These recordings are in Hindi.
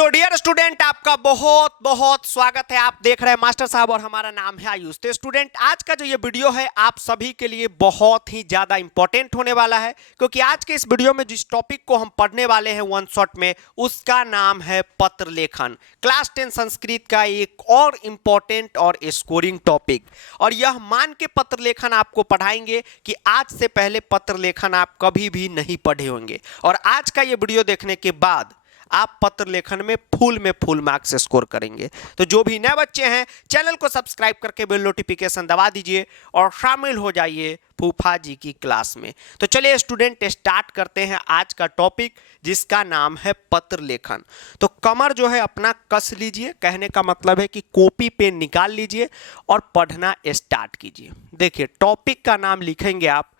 तो डियर स्टूडेंट, आपका बहुत बहुत स्वागत है। आप देख रहे हैं मास्टर साहब और हमारा नाम है आयुष। तो स्टूडेंट, आज का जो ये वीडियो है आप सभी के लिए बहुत ही ज्यादा इंपॉर्टेंट होने वाला है, क्योंकि आज के इस वीडियो में जिस टॉपिक को हम पढ़ने वाले हैं वन शॉट में, उसका नाम है पत्र लेखन। क्लास 10 संस्कृत का एक और इंपॉर्टेंट और स्कोरिंग टॉपिक। और यह मान के पत्र लेखन आपको पढ़ाएंगे कि आज से पहले पत्र लेखन आप कभी भी नहीं पढ़े होंगे। और आज का ये वीडियो देखने के बाद आप पत्र लेखन में फुल मार्क्स स्कोर करेंगे। तो जो भी नए बच्चे हैं, चैनल को सब्सक्राइब करके बेल नोटिफिकेशन दबा दीजिए और शामिल हो जाइए फूफा जी की क्लास में। तो चलिए स्टूडेंट, स्टार्ट करते हैं आज का टॉपिक, जिसका नाम है पत्र लेखन। तो कमर जो है अपना कस लीजिए, कहने का मतलब है कि कॉपी पेन निकाल लीजिए और पढ़ना स्टार्ट कीजिए। देखिए, टॉपिक का नाम लिखेंगे आप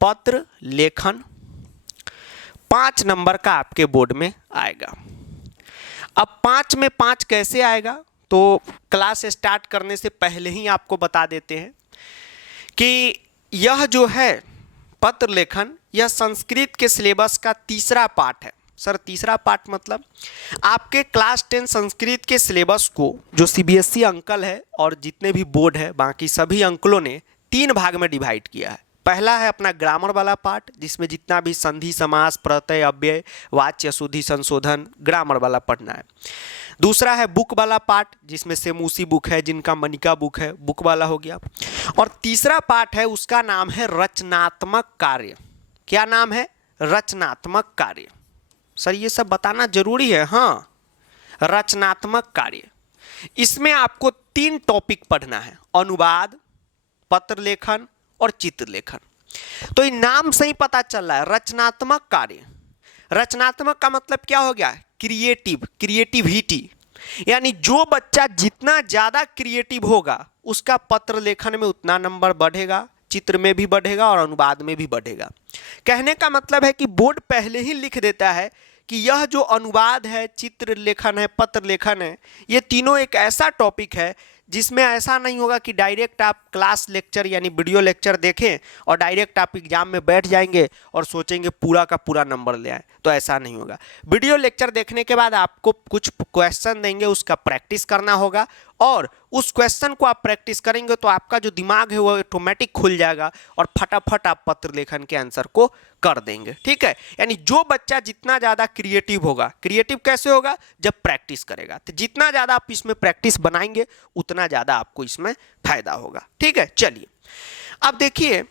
पत्र लेखन। 5 नंबर का आपके बोर्ड में आएगा। अब 5 में 5 कैसे आएगा, तो क्लास स्टार्ट करने से पहले ही आपको बता देते हैं कि यह जो है पत्र लेखन, यह संस्कृत के सिलेबस का तीसरा पार्ट है। सर, तीसरा पार्ट मतलब आपके क्लास 10 संस्कृत के सिलेबस को जो सीबीएसई अंकल है और जितने भी बोर्ड है बाकी सभी अंकलों ने 3 भाग में डिवाइड किया है। पहला है अपना ग्रामर वाला पार्ट, जिसमें जितना भी संधि समास प्रत्यय अव्यय वाच्य शुद्धि संशोधन ग्रामर वाला पढ़ना है। दूसरा है बुक वाला पार्ट, जिसमें सेमूसी बुक है, जिनका मनिका बुक है, बुक वाला हो गया। और तीसरा पार्ट है, उसका नाम है रचनात्मक कार्य। क्या नाम है? रचनात्मक कार्य। सर, ये सब बताना जरूरी है? हाँ, रचनात्मक कार्य। इसमें आपको 3 टॉपिक पढ़ना है: अनुवाद, पत्र लेखन और चित्र लेखन। तो ये नाम से ही पता चल रहा है रचनात्मक कार्य। रचनात्मक का मतलब क्या हो गया? क्रिएटिविटी। यानी जो बच्चा जितना ज्यादा क्रिएटिव होगा उसका पत्र लेखन में उतना नंबर बढ़ेगा, चित्र में भी बढ़ेगा और अनुवाद में भी बढ़ेगा। कहने का मतलब है कि बोर्ड पहले ही लिख देता है कि यह जो अनुवाद है, चित्र लेखन है, पत्र लेखन है, ये तीनों एक ऐसा टॉपिक है जिसमें ऐसा नहीं होगा कि डायरेक्ट आप क्लास लेक्चर यानी वीडियो लेक्चर देखें और डायरेक्ट आप एग्जाम में बैठ जाएंगे और सोचेंगे पूरा का पूरा नंबर ले आए। तो ऐसा नहीं होगा। वीडियो लेक्चर देखने के बाद आपको कुछ क्वेश्चन देंगे, उसका प्रैक्टिस करना होगा और उस क्वेश्चन को आप प्रैक्टिस करेंगे तो आपका जो दिमाग है वो ऑटोमेटिक खुल जाएगा और फटाफट आप पत्र लेखन के आंसर को कर देंगे। ठीक है, यानी जो बच्चा जितना ज़्यादा क्रिएटिव होगा, क्रिएटिव कैसे होगा? जब प्रैक्टिस करेगा। तो जितना ज़्यादा आप इसमें प्रैक्टिस बनाएंगे उतना ज़्यादा आपको इसमें फायदा होगा। ठीक है, चलिए अब देखिए,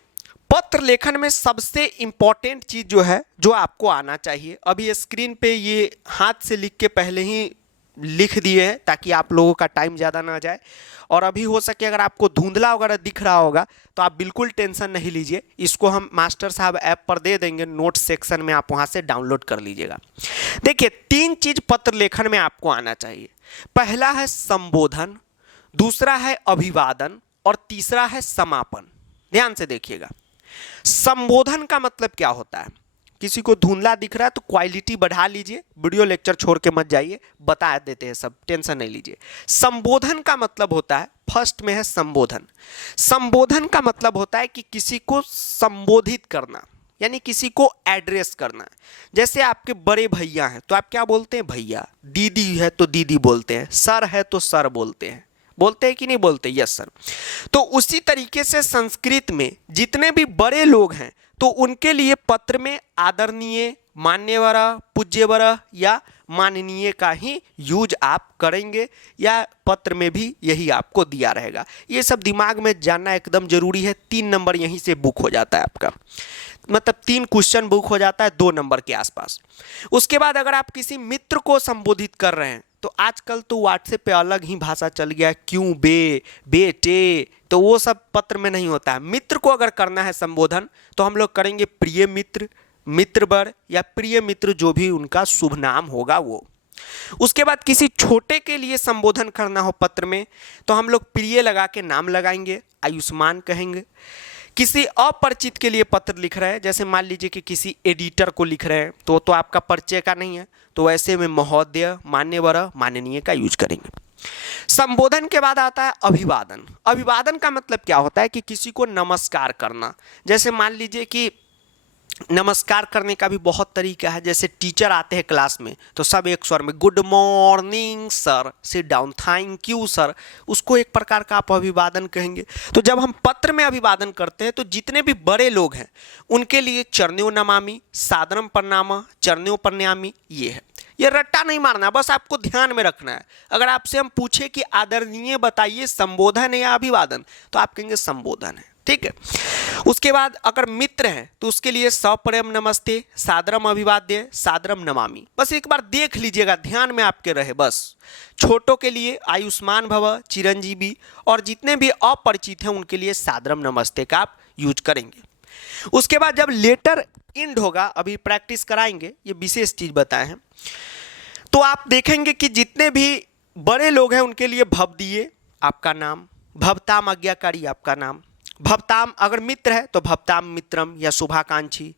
पत्र लेखन में सबसे इंपॉर्टेंट चीज़ जो है, जो आपको आना चाहिए, अभी स्क्रीन पे ये हाथ से लिख के पहले ही लिख दिए हैं ताकि आप लोगों का टाइम ज़्यादा ना जाए। और अभी हो सके अगर आपको धुंधला वगैरह दिख रहा होगा तो आप बिल्कुल टेंशन नहीं लीजिए, इसको हम मास्टर साहब ऐप पर दे देंगे, नोट सेक्शन में आप वहाँ से डाउनलोड कर लीजिएगा। देखिए, 3 चीज़ पत्र लेखन में आपको आना चाहिए। पहला है संबोधन, दूसरा है अभिवादन और तीसरा है समापन। ध्यान से देखिएगा, संबोधन का मतलब क्या होता है? किसी को धुंधला दिख रहा है तो क्वालिटी बढ़ा लीजिए, वीडियो लेक्चर छोड़ के मत जाइए, बता देते हैं सब, टेंशन नहीं लीजिए। संबोधन का मतलब होता है, फर्स्ट में है संबोधन। संबोधन का मतलब होता है कि किसी को संबोधित करना, यानी किसी को एड्रेस करना। जैसे आपके बड़े भैया हैं तो आप क्या बोलते हैं? भैया। दीदी है तो दीदी बोलते हैं, सर है तो सर बोलते हैं। बोलते हैं कि नहीं बोलते? Yes sir. तो उसी तरीके से संस्कृत में जितने भी बड़े लोग हैं तो उनके लिए पत्र में आदरणीय, मान्यवर, पूज्यवर या माननीय का ही यूज आप करेंगे, या पत्र में भी यही आपको दिया रहेगा। ये सब दिमाग में जानना एकदम जरूरी है। 3 नंबर यहीं से बुक हो जाता है आपका, मतलब 3 क्वेश्चन बुक हो जाता है 2 नंबर के आसपास। उसके बाद अगर आप किसी मित्र को संबोधित कर रहे हैं तो आजकल तो व्हाट्सएप पे अलग ही भाषा चल गया है, क्यों बे, बेटे, तो वो सब पत्र में नहीं होता है। मित्र को अगर करना है संबोधन तो हम लोग करेंगे प्रिय मित्र, मित्रवर या प्रिय मित्र, जो भी उनका शुभ नाम होगा वो। उसके बाद किसी छोटे के लिए संबोधन करना हो पत्र में तो हम लोग प्रिय लगा के नाम लगाएंगे, आयुष्मान कहेंगे। किसी अपरिचित के लिए पत्र लिख रहे हैं, जैसे मान लीजिए कि किसी एडिटर को लिख रहे हैं तो आपका परिचय का नहीं है, तो ऐसे में महोदय, मान्यवर, माननीय का यूज करेंगे। संबोधन के बाद आता है अभिवादन। अभिवादन का मतलब क्या होता है? कि किसी को नमस्कार करना। जैसे मान लीजिए कि नमस्कार करने का भी बहुत तरीका है। जैसे टीचर आते हैं क्लास में तो सब एक स्वर में good morning sir, sit down, thank you sir, उसको एक प्रकार का आप अभिवादन कहेंगे। तो जब हम पत्र में अभिवादन करते हैं तो जितने भी बड़े लोग हैं उनके लिए चरणों नमामि, सादरम प्रणाम, चरणों प्रणामी, ये है। ये रट्टा नहीं मारना, बस आपको ध्यान में रखना है। अगर आपसे हम पूछे कि आदरणीय बताइए संबोधन है या अभिवादन, तो आप कहेंगे संबोधन है, ठीक है। उसके बाद अगर मित्र है तो उसके लिए सप्रेम नमस्ते, सादरम अभिवाद्य, सादरम नमामि। बस एक बार देख लीजिएगा, ध्यान में आपके रहे बस। छोटों के लिए आयुष्मान भव, चिरंजीवी, और जितने भी अपरिचित हैं उनके लिए सादरम नमस्ते का आप यूज करेंगे। उसके बाद जब लेटर एंड होगा, अभी प्रैक्टिस कराएंगे, ये विशेष चीज बताए हैं, तो आप देखेंगे कि जितने भी बड़े लोग हैं उनके लिए भवदीय आपका नाम, भवताम आज्ञाकारी आपका नाम, भवताम अगर मित्र है तो भवताम मित्रम या शुभाकांक्षी।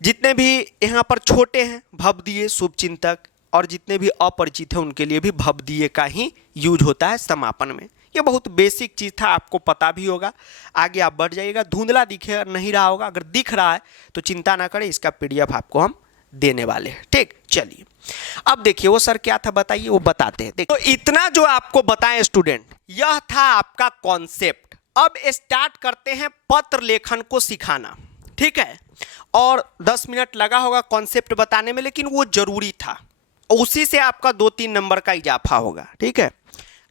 जितने भी यहाँ पर छोटे हैं भवदीय शुभचिंतक, और जितने भी अपरिचित हैं उनके लिए भी भवदीय का ही यूज होता है समापन में। ये बहुत बेसिक चीज़ था, आपको पता भी होगा। आगे आप बढ़ जाइएगा। धुंधला दिखे नहीं रहा होगा, अगर दिख रहा है तो चिंता ना करें, इसका PDF आपको हम देने वाले हैं, ठीक। चलिए अब देखिए वो सर क्या था बताइए, वो बताते हैं। तो इतना जो आपको बताएं स्टूडेंट, यह था आपका कॉन्सेप्ट। अब स्टार्ट करते हैं पत्र लेखन को सिखाना, ठीक है। और 10 मिनट लगा होगा कॉन्सेप्ट बताने में, लेकिन वो जरूरी था, उसी से आपका 2-3 नंबर का इजाफा होगा, ठीक है।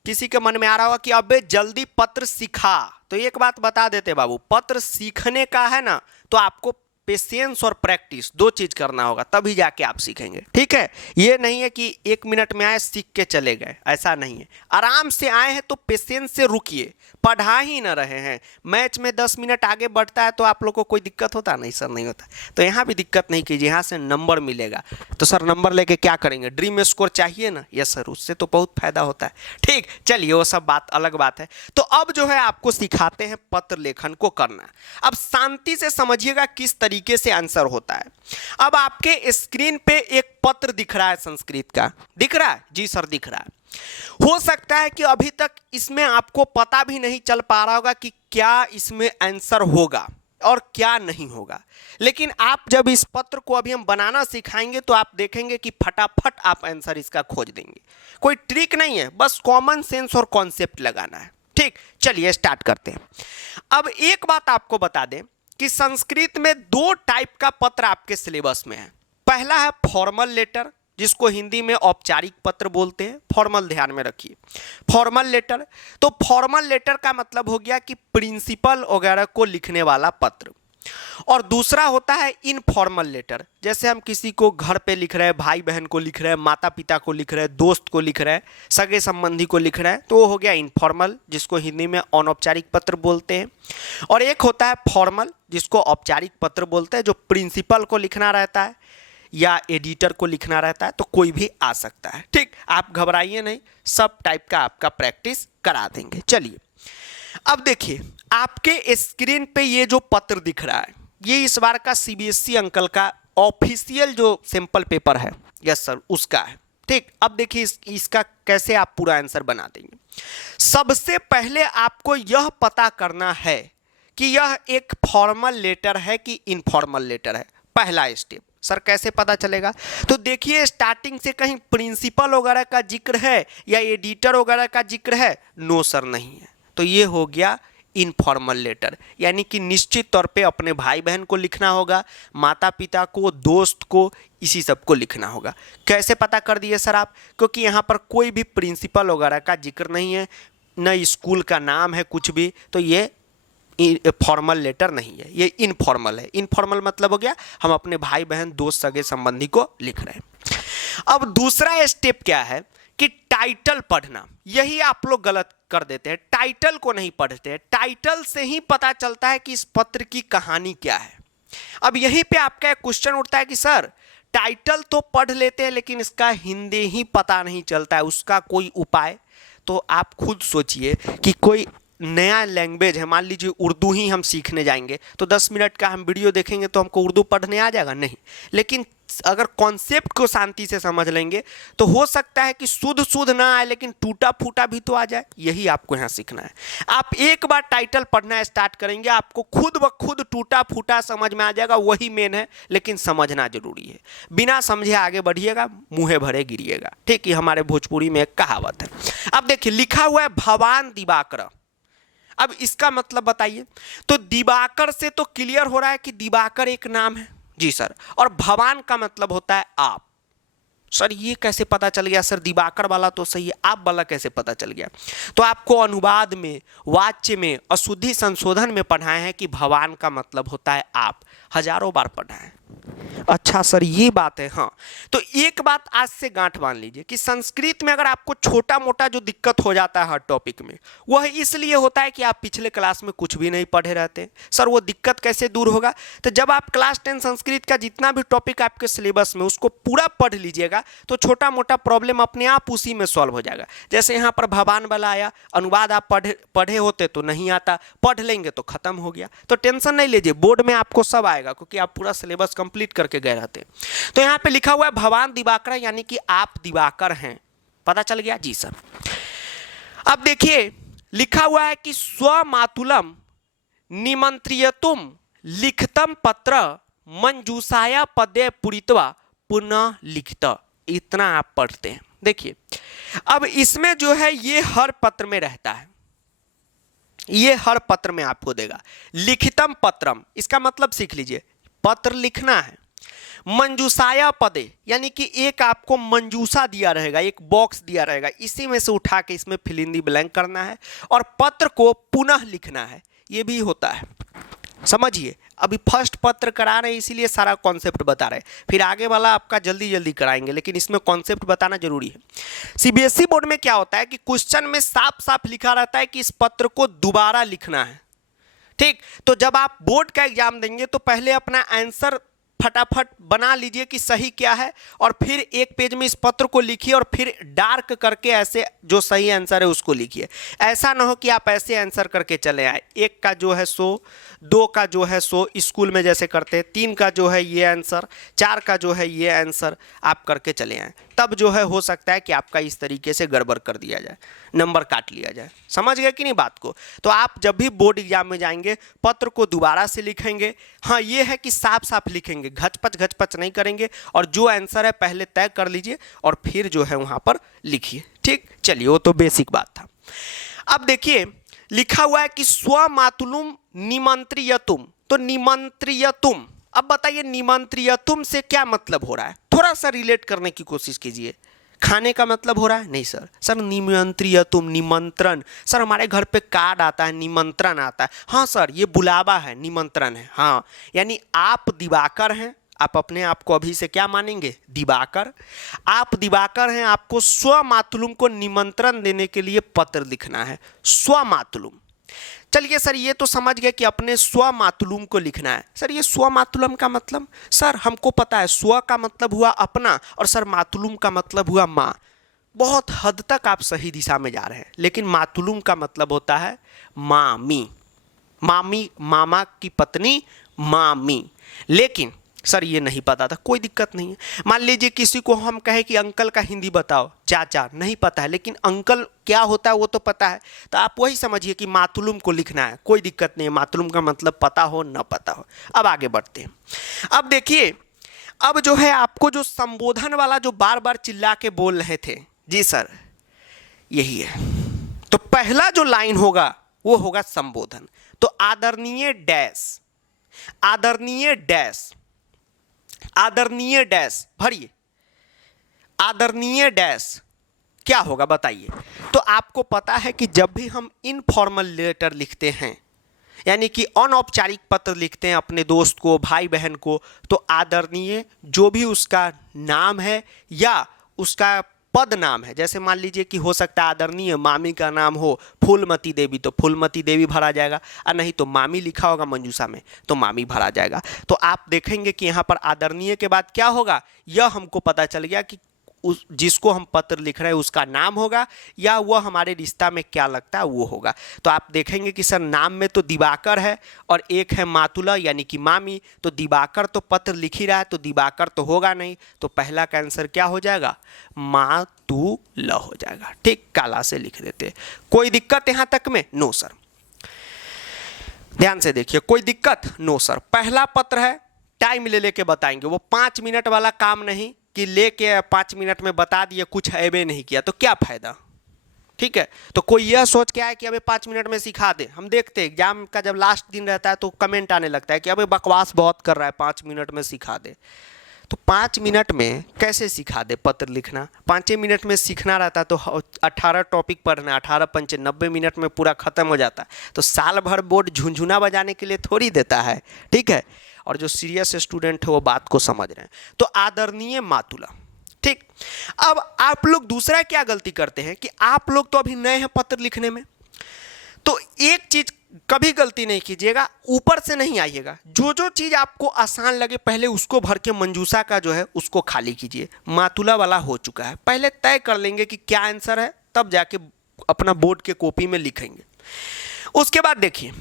किसी के मन में आ रहा होगा कि अबे जल्दी पत्र सिखा, तो एक बात बता देते बाबू, पत्र सीखने का है ना तो आपको पेशेंस और प्रैक्टिस 2 चीज करना होगा, तभी जाके आप सीखेंगे, ठीक है। ये नहीं है कि 1 मिनट में आए सीख के चले गए, ऐसा नहीं है। आराम से आए हैं तो पेशेंस से रुकिए, पढ़ा ही ना रहे हैं। मैच में 10 मिनट आगे बढ़ता है तो आप लोग को कोई दिक्कत होता नहीं सर, नहीं होता। तो यहाँ भी दिक्कत नहीं कीजिए, यहाँ से नंबर मिलेगा। तो सर नंबर लेके क्या करेंगे, ड्रीम स्कोर चाहिए ना, यस सर, उससे तो बहुत फायदा होता है, ठीक। चलिए वो सब बात अलग बात है। तो अब जो है आपको सिखाते हैं पत्र लेखन को करना। अब शांति से समझिएगा किस तरीके से आंसर होता है। अब आपके स्क्रीन पे एक पत्र दिख रहा है संस्कृत का, दिख रहा है जी सर, दिख रहा है। हो सकता है कि अभी तक इसमें आपको पता भी नहीं चल पा रहा होगा कि क्या इसमें आंसर होगा और क्या नहीं होगा, लेकिन आप जब इस पत्र को अभी हम बनाना सिखाएंगे तो आप देखेंगे कि फटाफट आप आंसर इसका खोज देंगे। कोई ट्रिक नहीं है, बस कॉमन सेंस और कॉन्सेप्ट लगाना है, ठीक। चलिए स्टार्ट करते हैं। अब एक बात आपको बता दें कि संस्कृत में 2 टाइप का पत्र आपके सिलेबस में है। पहला है फॉर्मल लेटर, जिसको हिंदी में औपचारिक पत्र बोलते हैं। फॉर्मल ध्यान में रखिए, फॉर्मल लेटर। तो फॉर्मल लेटर का मतलब हो गया कि प्रिंसिपल वगैरह को लिखने वाला पत्र। और दूसरा होता है इनफॉर्मल लेटर, जैसे हम किसी को घर पे लिख रहे हैं, भाई बहन को लिख रहे हैं, माता पिता को लिख रहे हैं, दोस्त को लिख रहे हैं, सगे संबंधी को लिख रहे हैं, तो वो हो गया इनफॉर्मल, जिसको हिंदी में अनौपचारिक पत्र बोलते हैं। और एक होता है फॉर्मल, जिसको औपचारिक पत्र बोलते हैं, जो प्रिंसिपल को लिखना रहता है या एडिटर को लिखना रहता है, तो कोई भी आ सकता है, ठीक। आप घबराइए नहीं, सब टाइप का आपका प्रैक्टिस करा देंगे। चलिए अब देखिए आपके स्क्रीन पे ये जो पत्र दिख रहा है, ये इस बार का CBSE अंकल का ऑफिशियल जो सैंपल पेपर है, यस सर, उसका है, ठीक। अब देखिए इसका कैसे आप पूरा आंसर बना देंगे। सबसे पहले आपको यह पता करना है कि यह एक फॉर्मल लेटर है कि इनफॉर्मल लेटर है। पहला स्टेप, सर कैसे पता चलेगा, तो देखिए स्टार्टिंग से कहीं प्रिंसिपल वगैरह का जिक्र है या एडिटर वगैरह का जिक्र है, नो सर नहीं है, तो ये हो गया इनफॉर्मल लेटर। यानी कि निश्चित तौर पे अपने भाई बहन को लिखना होगा, माता पिता को, दोस्त को, इसी सब को लिखना होगा। कैसे पता कर दिए सर आप, क्योंकि यहाँ पर कोई भी प्रिंसिपल वगैरह का जिक्र नहीं है, न स्कूल का नाम है कुछ भी, तो ये फॉर्मल लेटर नहीं है, ये इनफॉर्मल है। इनफॉर्मल मतलब हो गया हम अपने भाई बहन, दोस्त, सगे संबंधी को लिख रहे हैं। अब दूसरा स्टेप क्या है कि टाइटल पढ़ना, यही आप लोग गलत कर देते हैं, टाइटल को नहीं पढ़ते हैं। टाइटल से ही पता चलता है कि इस पत्र की कहानी क्या है। अब यहीं पे आपका एक क्वेश्चन उठता है कि सर टाइटल तो पढ़ लेते हैं लेकिन इसका हिंदी ही पता नहीं चलता है, उसका कोई उपाय? तो आप खुद सोचिए कि कोई नया लैंग्वेज है, मान लीजिए उर्दू ही हम सीखने जाएंगे तो 10 मिनट का हम वीडियो देखेंगे तो हमको उर्दू पढ़ने आ जाएगा? नहीं। लेकिन अगर कॉन्सेप्ट को शांति से समझ लेंगे तो हो सकता है कि शुद्ध शुद्ध ना आए लेकिन टूटा फूटा भी तो आ जाए। यही आपको यहाँ सीखना है। आप एक बार टाइटल पढ़ना स्टार्ट करेंगे आपको खुद ब खुद टूटा फूटा समझ में आ जाएगा, वही मेन है, लेकिन समझना जरूरी है। बिना समझे आगे बढ़िएगा, मुँहे भरे गिरिएगा। ठीक है, हमारे भोजपुरी में एक कहावत है। अब देखिए लिखा हुआ है भवान दिवाकर। अब इसका मतलब बताइए। तो दिवाकर से तो क्लियर हो रहा है कि दिवाकर एक नाम है। जी सर। और भवान का मतलब होता है आप। सर ये कैसे पता चल गया? सर दिवाकर वाला तो सही है, आप वाला कैसे पता चल गया? तो आपको अनुवाद में, वाच्य में, अशुद्धि संशोधन में पढ़ाए हैं कि भवान का मतलब होता है आप। हजारों बार पढ़ाए हैं। अच्छा सर ये बात है। हाँ, तो एक बात आज से गांठ बांध लीजिए कि संस्कृत में अगर आपको छोटा मोटा जो दिक्कत हो जाता है हर टॉपिक में, वह इसलिए होता है कि आप पिछले क्लास में कुछ भी नहीं पढ़े रहते। सर वो दिक्कत कैसे दूर होगा? तो जब आप क्लास 10 संस्कृत का जितना भी टॉपिक आपके सिलेबस में उसको पूरा पढ़ लीजिएगा तो छोटा मोटा प्रॉब्लम अपने आप उसी में सॉल्व हो जाएगा। जैसे यहाँ पर भवान वाला आया, अनुवाद आप पढ़े होते तो नहीं आता, पढ़ लेंगे तो खत्म हो गया। तो टेंशन नहीं लीजिए, बोर्ड में आपको सब आएगा क्योंकि आप पूरा सिलेबस कंप्लीट करके गए रहते हैं। तो यहाँ पे लिखा हुआ है भवान दिवाकर, यानी कि आप दिवाकर हैं। पता चल गया? जी सर। अब देखिए लिखा हुआ है कि स्वमातुलम निमंत्रियतुम लिखतम पत्र मंजूषाया पदे पुरित्वा पुनः लिखत। इतना आप पढ़ते हैं। देखिए अब इसमें जो है ये हर पत्र में रहता है, ये हर पत्र में आपको देगा। लिखितम पत्रम, इसका मतलब सीख लीजिए, पत्र लिखना है। मंजूषाया पदे, यानी कि एक आपको मंजूषा दिया रहेगा, एक बॉक्स दिया रहेगा, इसी में से उठा के इसमें फिल इन दी ब्लैंक करना है और पत्र को पुनः लिखना है। ये भी होता है, समझिए। अभी फर्स्ट पत्र करा रहे हैं इसीलिए सारा कॉन्सेप्ट बता रहे हैं, फिर आगे वाला आपका जल्दी जल्दी कराएंगे, लेकिन इसमें कॉन्सेप्ट बताना जरूरी है। सीबीएसई बोर्ड में क्या होता है कि क्वेश्चन में साफ साफ लिखा रहता है कि इस पत्र को दोबारा लिखना है। ठीक, तो जब आप बोर्ड का एग्जाम देंगे तो पहले अपना आंसर फटाफट बना लीजिए कि सही क्या है, और फिर एक पेज में इस पत्र को लिखिए और फिर डार्क करके ऐसे जो सही आंसर है उसको लिखिए। ऐसा ना हो कि आप ऐसे आंसर करके चले आए, एक का जो है 100, 2 का जो है 100 स्कूल में जैसे करते हैं, 3 का जो है ये आंसर, 4 का जो है ये आंसर आप करके चले आए। तब जो है हो सकता है कि आपका इस तरीके से गड़बड़ कर दिया जाए, नंबर काट लिया जाए। समझ गए कि नहीं बात को? तो आप जब भी बोर्ड एग्जाम में जाएंगे पत्र को दोबारा से लिखेंगे। हाँ ये है कि साफ साफ लिखेंगे, घचपच नहीं करेंगे, और जो आंसर है पहले तय कर लीजिए और फिर जो है वहाँ पर लिखिए। ठीक, चलिए वो तो बेसिक बात था। अब देखिए लिखा हुआ है कि स्वमातुलम निमंत्रियतुम। तो निमंत्रियतुम, अब बताइए निमंत्रियतुम से क्या मतलब हो रहा है? थोड़ा सा रिलेट करने की कोशिश कीजिए। खाने का मतलब हो रहा है? नहीं सर। सर निमंत्रियतुम, निमंत्रण। सर हमारे घर पे कार्ड आता है, निमंत्रण आता है। हाँ सर ये बुलावा है, निमंत्रण है। हाँ यानी आप दिवाकर हैं, आप अपने आप को अभी से क्या मानेंगे? दिवाकर। आप दिवाकर हैं, आपको स्वमातुलम को निमंत्रण देने के लिए पत्र लिखना है, स्वमातुलम। चलिए सर ये तो समझ गए कि अपने स्वमातुलम को लिखना है। सर ये स्वमातुलम का मतलब? सर हमको पता है, स्व का मतलब हुआ अपना और सर मातुलम का मतलब हुआ माँ। बहुत हद तक आप सही दिशा में जा रहे हैं, लेकिन मातुलम का मतलब होता है मामी। मामी, मामा की पत्नी मामी। लेकिन सर ये नहीं पता था, कोई दिक्कत नहीं है। मान लीजिए किसी को हम कहें कि अंकल का हिंदी बताओ, चाचा, नहीं पता है, लेकिन अंकल क्या होता है वो तो पता है, तो आप वही समझिए कि मातुलम को लिखना है, कोई दिक्कत नहीं है। मातुलम का मतलब पता हो न पता हो। अब आगे बढ़ते हैं। अब देखिए अब जो है आपको जो संबोधन वाला जो बार बार चिल्ला के बोल रहे थे, जी सर यही है। तो पहला जो लाइन होगा वो होगा संबोधन। तो आदरणीय डैश, आदरणीय डैश, आदरणीय डैश भरिए। आदरणीय डैश क्या होगा बताइए? तो आपको पता है कि जब भी हम इनफॉर्मल लेटर लिखते हैं, यानी कि अनौपचारिक पत्र लिखते हैं अपने दोस्त को, भाई बहन को, तो आदरणीय जो भी उसका नाम है या उसका पद नाम है, जैसे मान लीजिए कि हो सकता है आदरणीय मामी का नाम हो फूलमती देवी, तो फूलमती देवी भरा जाएगा, और नहीं तो मामी लिखा होगा मंजूषा में तो मामी भरा जाएगा। तो आप देखेंगे कि यहाँ पर आदरणीय के बाद क्या होगा, यह हमको पता चल गया कि उस जिसको हम पत्र लिख रहे हैं उसका नाम होगा, या वह हमारे रिश्ता में क्या लगता है वो होगा। तो आप देखेंगे कि सर नाम में तो दिवाकर है और एक है मातुला यानी कि मामी, तो दिवाकर तो पत्र लिख ही रहा है तो दिवाकर तो होगा नहीं, तो पहला का आंसर क्या हो जाएगा, मातुला हो जाएगा। ठीक, काला से लिख देते। कोई दिक्कत यहां तक में? No sir. ध्यान से देखिए, कोई दिक्कत? No sir. पहला पत्र है, टाइम ले लेके बताएंगे, वो 5 मिनट वाला काम नहीं कि लेके 5 मिनट में बता दिए, कुछ ऐबे नहीं किया तो क्या फायदा। ठीक है, तो कोई यह सोच के आए कि अबे 5 मिनट में सिखा दे। हम देखते हैं एग्जाम का जब लास्ट दिन रहता है तो कमेंट आने लगता है कि अबे बकवास बहुत कर रहा है, 5 मिनट में सिखा दे। तो 5 मिनट में कैसे सिखा दे पत्र लिखना? 5 मिनट में सीखना रहता तो 18 टॉपिक पढ़ना, 18 पंचे 90 मिनट में पूरा खत्म हो जाता। तो साल भर बोर्ड झुंझुना बजाने के लिए थोड़ी देता है। ठीक है, और जो सीरियस स्टूडेंट है वो बात को समझ रहे हैं। तो आदरणीय मातुला। ठीक, अब आप लोग दूसरा क्या गलती करते हैं कि आप लोग तो अभी नए हैं पत्र लिखने में, तो एक चीज कभी गलती नहीं कीजिएगा, ऊपर से नहीं आइएगा। जो जो चीज आपको आसान लगे पहले उसको भर के मंजूषा का जो है उसको खाली कीजिए। मातुला वाला हो चुका है, पहले तय कर लेंगे कि क्या आंसर है, तब जाके अपना बोर्ड के कॉपी में लिखेंगे। उसके बाद देखिए,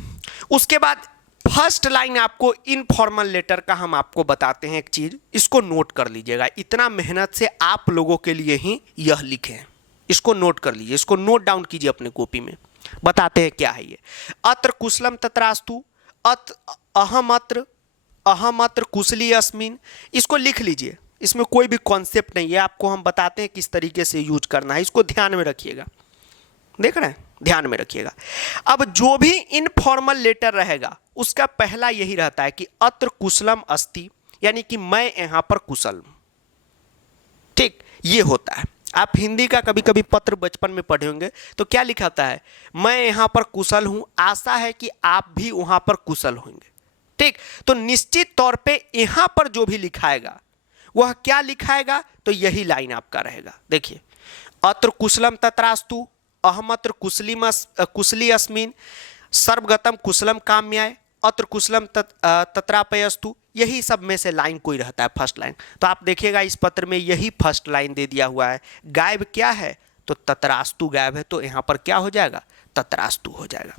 उसके बाद फर्स्ट लाइन आपको इनफॉर्मल लेटर का हम आपको बताते हैं एक चीज, इसको नोट कर लीजिएगा। इतना मेहनत से आप लोगों के लिए ही यह लिखे हैं, इसको नोट कर लीजिए, इसको नोट डाउन कीजिए अपने कॉपी में। बताते हैं क्या है ये। अत्र कुशलम तत्रास्तु, अहमत्र कुशली अस्मिन, इसको लिख लीजिए। इसमें कोई भी कॉन्सेप्ट नहीं है, आपको हम बताते हैं किस तरीके से यूज करना है, इसको ध्यान में रखिएगा। देख रहे हैं, ध्यान में रखिएगा। अब जो भी इनफॉर्मल लेटर रहेगा उसका पहला यही रहता है कि अत्र कुशलम अस्ति, यानी कि मैं यहां पर कुशल हूं। ठीक, ये होता है। आप हिंदी का कभी कभी पत्र बचपन में पढ़े होंगे तो क्या लिखा होता है, मैं यहां पर कुशल हूं, आशा है कि आप भी वहां पर कुशल होंगे। ठीक, तो निश्चित तौर पे यहां पर जो भी लिखाएगा वह क्या लिखाएगा, तो यही लाइन आपका रहेगा। देखिए, अत्र कुशलम तत्रास्तु, अहमत्र कुशली अस्मिन, सर्वगतम कुशलम काम्याय, अत्र कुशलम तत्रापयस्तु, यही सब में से लाइन कोई रहता है फर्स्ट लाइन। तो आप देखिएगा इस पत्र में यही फर्स्ट लाइन दे दिया हुआ है। गायब क्या है, तो तत्रास्तु गायब है, तो यहाँ पर क्या हो जाएगा, तत्रास्तु हो जाएगा।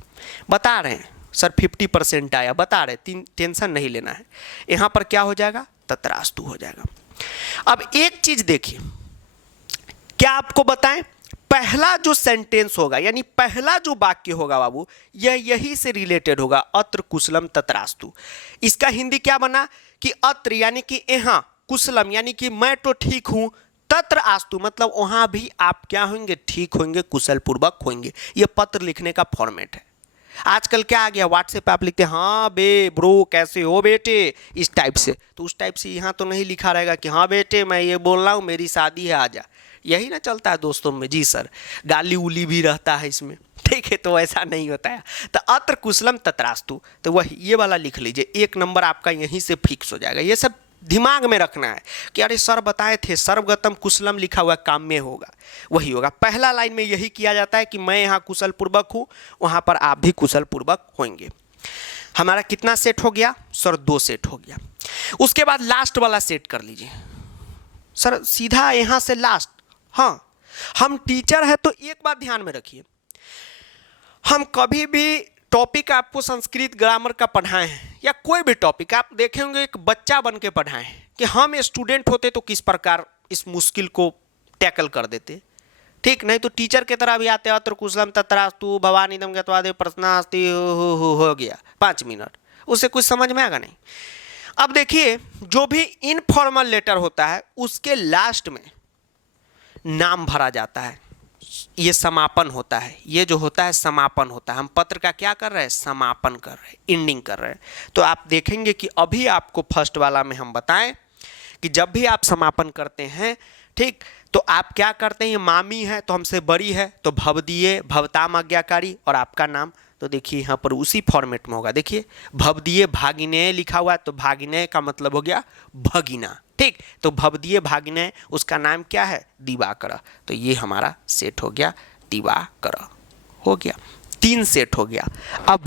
बता रहे हैं सर 50% आया, बता रहे, टेंशन नहीं लेना है। यहाँ पर क्या हो जाएगा, तत्रास्तु हो जाएगा। अब एक चीज देखिए, क्या आपको बताएं, पहला जो सेंटेंस होगा यानी पहला जो वाक्य होगा बाबू, यह यही से रिलेटेड होगा, अत्र कुशलम तत्रास्तु। इसका हिंदी क्या बना कि अत्र यानी कि यहाँ, कुशलम यानी कि मैं तो ठीक हूं, तत्र आस्तु मतलब वहां भी आप क्या होंगे, ठीक होंगे, कुशल पूर्वक होंगे। यह पत्र लिखने का फॉर्मेट है। आजकल क्या आ गया, व्हाट्सएप पे आप लिखते हैं हाँ बे ब्रो कैसे हो बेटे, इस टाइप से। तो उस टाइप से यहाँ तो नहीं लिखा रहेगा कि हाँ बेटे मैं ये बोल रहा हूँ, मेरी शादी है आजा। यही ना चलता है दोस्तों में, जी सर, गाली उली भी रहता है इसमें। ठीक है, तो ऐसा नहीं होता है। तो अत्र कुशलम तत्रास्तु, तो वही ये वाला लिख लीजिए, 1 नंबर आपका यहीं से फिक्स हो जाएगा। ये सब दिमाग में रखना है कि अरे सर बताए थे सर्वगतम कुशलम लिखा हुआ काम में होगा, वही होगा। पहला लाइन में यही किया जाता है कि मैं यहाँ कुशल पूर्वक हूँ, वहाँ पर आप भी कुशल पूर्वक होंगे। हमारा कितना सेट हो गया सर, 2 सेट हो गया। उसके बाद लास्ट वाला सेट कर लीजिए सर, सीधा यहाँ से लास्ट। हाँ, हम टीचर है तो एक बात ध्यान में रखिए, हम कभी भी टॉपिक आपको संस्कृत ग्रामर का पढ़ाए हैं या कोई भी टॉपिक आप देखेंगे एक बच्चा बन के पढ़ाए हैं कि हम स्टूडेंट होते तो किस प्रकार इस मुश्किल को टैकल कर देते। ठीक, नहीं तो टीचर की तरह भी आते हैं, अत्र कुशलम तत्रास्तु भवानीदम गत्वादे प्रश्नास्ति हो गया 5 मिनट, उससे कुछ समझ में आएगा नहीं। अब देखिए, जो भी इनफॉर्मल लेटर होता है उसके लास्ट में नाम भरा जाता है, ये समापन होता है। ये जो होता है समापन होता है। हम पत्र का क्या कर रहे हैं, समापन कर रहे हैं, एंडिंग कर रहे हैं। तो आप देखेंगे कि अभी आपको फर्स्ट वाला में हम बताएं कि जब भी आप समापन करते हैं, ठीक, तो आप क्या करते हैं, ये मामी है तो हमसे बड़ी है तो भवदीय भवताम आज्ञाकारी और आपका नाम। तो देखिए यहाँ पर उसी फॉर्मेट में होगा। देखिए भवदीय भागिनेय लिखा हुआ है तो भागिनेय का मतलब हो गया भगिना। ठीक, तो भवदीय भागिनेय उसका नाम क्या है, दिवाकर। तो ये हमारा सेट हो गया, दिवाकर हो गया, 3 सेट हो गया। अब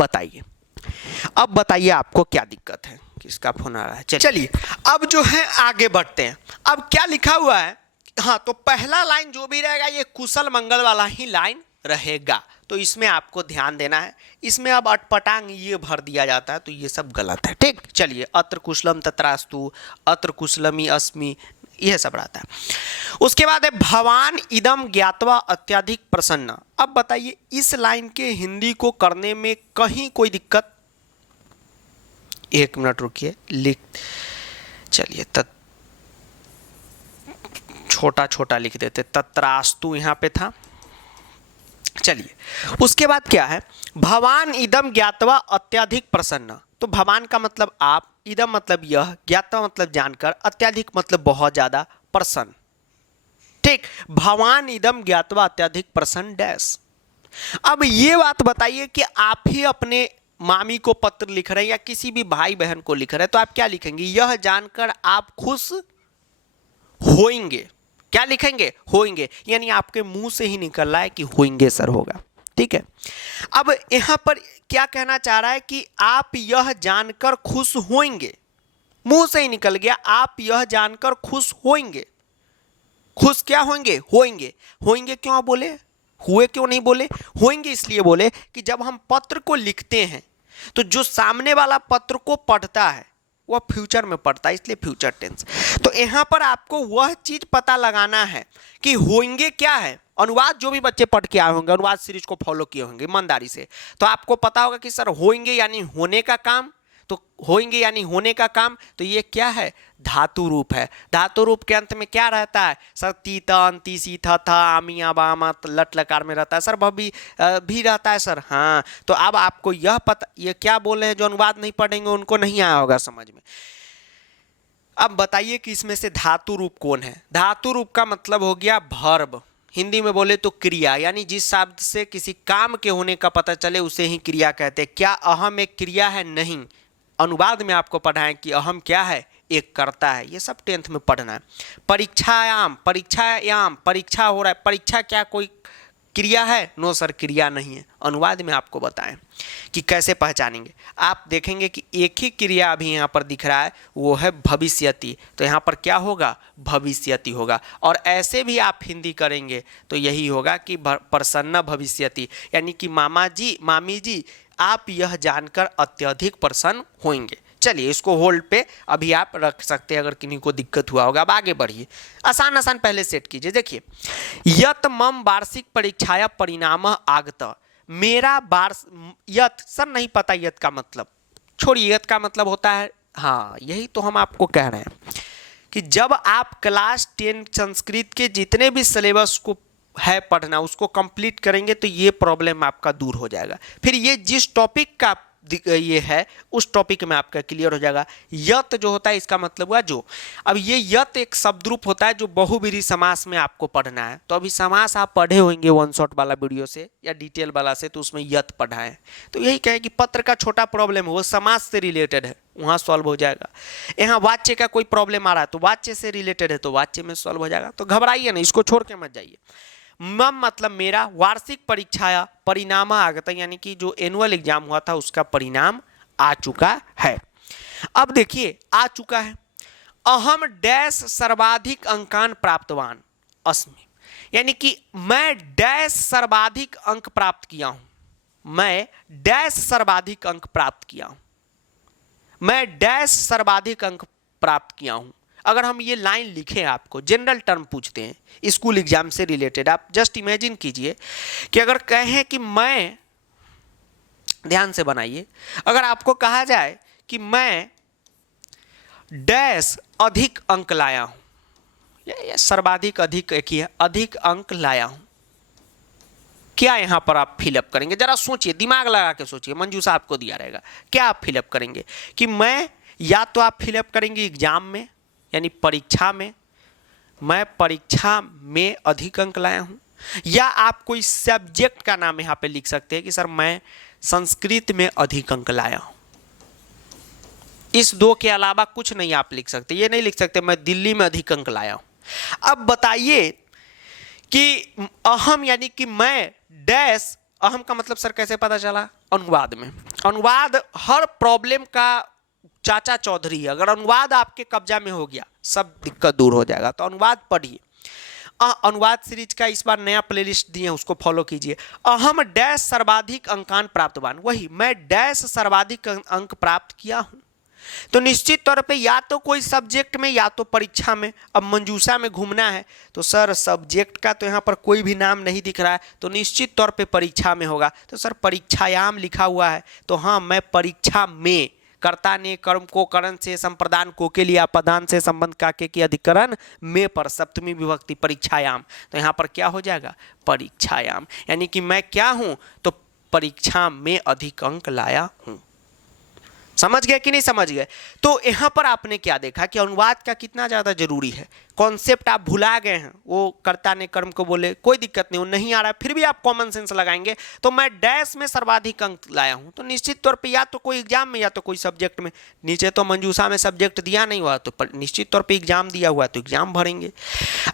बताइए आपको क्या दिक्कत है, किसका फोन आ रहा है। चलिए अब जो है आगे बढ़ते हैं। अब क्या लिखा हुआ है, हाँ, तो पहला लाइन जो भी रहेगा ये कुशल मंगल वाला ही लाइन रहेगा, तो इसमें आपको ध्यान देना है। इसमें अब अटपटांग ये भर दिया जाता है, तो ये सब गलत है। ठीक, चलिए, अत्र कुशलम तत्रास्तु, अत्र कुशलमी अस्मि, यह सब रहता है। उसके बाद है भवान इदम ज्ञात्वा अत्यधिक प्रसन्न। अब बताइए इस लाइन के हिंदी को करने में कहीं कोई दिक्कत? एक मिनट रुकिए, लिख, चलिए छोटा छोटा लिख देते, तत्रास्तु यहां पे था। चलिए, उसके बाद क्या है, भवान इदम ज्ञात्वा अत्यधिक प्रसन्न। तो भवान का मतलब आप, इदम मतलब यह, ज्ञात्वा मतलब जानकर, अत्यधिक मतलब बहुत ज्यादा, प्रसन्न। ठीक, भवान इदम ज्ञात्वा अत्यधिक प्रसन्न डैश। अब ये बात बताइए कि आप ही अपने मामी को पत्र लिख रहे हैं या किसी भी भाई बहन को लिख रहे हैं, तो आप क्या लिखेंगे? यह जानकर आप खुश होंगे। क्या लिखेंगे? होंगे, यानी आपके मुंह से ही निकल रहा है कि होंगे सर होगा। ठीक है, अब यहां पर क्या कहना चाह रहा है कि आप यह जानकर खुश होंगे, मुंह से ही निकल गया, आप यह जानकर खुश होंगे। खुश क्या होंगे? होंगे। होंगे क्यों बोले? हुए क्यों नहीं बोले? होंगे इसलिए बोले कि जब हम पत्र को लिखते हैं तो जो सामने वाला पत्र को पढ़ता है वह फ्यूचर में पढ़ता है, इसलिए फ्यूचर टेंस। तो यहां पर आपको वह चीज पता लगाना है कि होंगे क्या है। अनुवाद जो भी बच्चे पढ़ के आए होंगे, अनुवाद सीरीज को फॉलो किए होंगे ईमानदारी से, तो आपको पता होगा कि सर होंगे यानी होने का काम, तो होंगे यानी होने का काम, तो ये क्या है? धातु रूप है। धातु रूप के अंत में क्या रहता है सर? तीता, अंति, सी, था, आमिया, बामा, लट लकार में रहता है सर, भभी भी रहता है सर। हाँ, तो अब आपको यह पता, ये क्या बोल रहे हैं, जो अनुवाद नहीं पढ़ेंगे उनको नहीं आया होगा समझ में। अब बताइए कि इसमें से धातु रूप कौन है? धातु रूप का मतलब हो गया वर्ब, हिंदी में बोले तो क्रिया, यानी जिस शब्द से किसी काम के होने का पता चले उसे ही क्रिया कहते हैं। क्या अहम एक क्रिया है? नहीं। अनुवाद में आपको पढ़ाएं कि अहम क्या है? एक करता है। ये सब 10th में पढ़ना है। परीक्षायाम, परीक्षायाम, परीक्षा हो रहा है, परीक्षा क्या कोई क्रिया है? नो सर, क्रिया नहीं है। अनुवाद में आपको बताएं कि कैसे पहचानेंगे। आप देखेंगे कि एक ही क्रिया अभी यहाँ पर दिख रहा है, वो है भविष्यति, तो यहाँ पर क्या होगा? भविष्यति होगा। और ऐसे भी आप हिंदी करेंगे तो यही होगा कि प्रसन्न भविष्यति, यानी कि मामा जी, मामी जी, आप यह जानकर अत्यधिक प्रसन्न होंगे। चलिए, इसको होल्ड पे अभी आप रख सकते हैं अगर किन्हीं को दिक्कत हुआ होगा। अब आगे बढ़िए, आसान आसान पहले सेट कीजिए। देखिए, यत मम वार्षिक परीक्षाया परिणाम आगत। मेरा यत, सर नहीं पता यत का मतलब, छोड़िए, यत का मतलब होता है, हाँ यही तो हम आपको कह रहे हैं कि जब आप क्लास 10 संस्कृत के जितने भी सिलेबस को है पढ़ना उसको कंप्लीट करेंगे तो ये प्रॉब्लम आपका दूर हो जाएगा। फिर ये जिस टॉपिक का ये है उस टॉपिक में आपका क्लियर हो जाएगा। यत जो होता है इसका मतलब हुआ जो। अब ये यत एक शब्द रूप होता है जो बहुव्रीहि समास में आपको पढ़ना है। तो अभी समास आप पढ़े होंगे वन शॉट वाला वीडियो से या डिटेल वाला से, तो उसमें यत पढ़ा है। तो यही कहे कि पत्र का छोटा प्रॉब्लम है वो समास से रिलेटेड है, वहाँ सॉल्व हो जाएगा। यहाँ वाच्य का कोई प्रॉब्लम आ रहा है तो वाच्य से रिलेटेड है तो वाच्य में सॉल्व हो जाएगा। तो घबराइए नहीं, इसको छोड़ के मत जाइए। मम मतलब मेरा, वार्षिक परीक्षाया परिणाम आगत, यानी कि जो एनुअल एग्जाम हुआ था उसका परिणाम आ चुका है। अब देखिए आ चुका है। अहम डैश सर्वाधिक अंकान प्राप्तवान अस्मि, यानी कि मैं डैश सर्वाधिक अंक प्राप्त किया हूं। मैं डैश सर्वाधिक अंक प्राप्त किया हूं। मैं डैश सर्वाधिक अंक प्राप्त किया हूं। अगर हम ये लाइन लिखें, आपको जनरल टर्म पूछते हैं स्कूल एग्जाम से रिलेटेड, आप जस्ट इमेजिन कीजिए कि अगर कहें कि मैं, ध्यान से बनाइए, अगर आपको कहा जाए कि मैं डैश अधिक अंक लाया हूं, या सर्वाधिक, अधिक एक ही है, अधिक अंक लाया हूं, क्या यहां पर आप फिलअप करेंगे? जरा सोचिए, दिमाग लगा के सोचिए, मंजूषा आपको दिया रहेगा। क्या आप फिलअप करेंगे? कि मैं, या तो आप फिलअप करेंगे एग्जाम में यानी परीक्षा में, मैं परीक्षा में अधिक अंक लाया हूं, या आप कोई सब्जेक्ट का नाम यहां पे लिख सकते हैं कि सर मैं संस्कृत में अधिक अंक लाया हूं। इस दो के अलावा कुछ नहीं आप लिख सकते। ये नहीं लिख सकते मैं दिल्ली में अधिक अंक लाया हूं। अब बताइए कि अहम यानी कि मैं डैश, अहम का मतलब सर कैसे पता चला? अनुवाद में। अनुवाद हर प्रॉब्लम का चाचा चौधरी है। अगर अनुवाद आपके कब्जा में हो गया सब दिक्कत दूर हो जाएगा। तो अनुवाद पढ़िए। अनुवाद सीरीज का इस बार नया प्लेलिस्ट दिए हैं, उसको फॉलो कीजिए। अहम डैश सर्वाधिक अंकान प्राप्तवान, वही मैं डैश सर्वाधिक अंक प्राप्त किया हूं। तो निश्चित तौर पे या तो कोई सब्जेक्ट में या तो परीक्षा में। अब मंजूषा में घूमना है तो सर सब्जेक्ट का तो यहाँ पर कोई भी नाम नहीं दिख रहा है, तो निश्चित तौर पे परीक्षा में होगा। तो सर परीक्षायाम लिखा हुआ है, तो हाँ मैं परीक्षा में, कर्ता ने कर्म को करण से संप्रदान को के लिए अपदान से संबंध काके की अधिकरण में पर सप्तमी विभक्ति परीक्षायाम, तो यहाँ पर क्या हो जाएगा परीक्षायाम, यानी कि मैं क्या हूँ तो परीक्षा में अधिक अंक लाया हूँ। समझ गए कि नहीं समझ गए? तो यहाँ पर आपने क्या देखा कि अनुवाद का कितना ज़्यादा जरूरी है। कॉन्सेप्ट आप भुला गए हैं, वो कर्ता ने कर्म को बोले, कोई दिक्कत नहीं, वो नहीं आ रहा है, फिर भी आप कॉमन सेंस लगाएंगे तो मैं डैश में सर्वाधिक अंक लाया हूँ, तो निश्चित तौर पे या तो कोई एग्जाम में या तो कोई सब्जेक्ट में। नीचे तो मंजूषा में सब्जेक्ट दिया नहीं हुआ, तो निश्चित तौर पर एग्जाम दिया हुआ तो एग्जाम भरेंगे।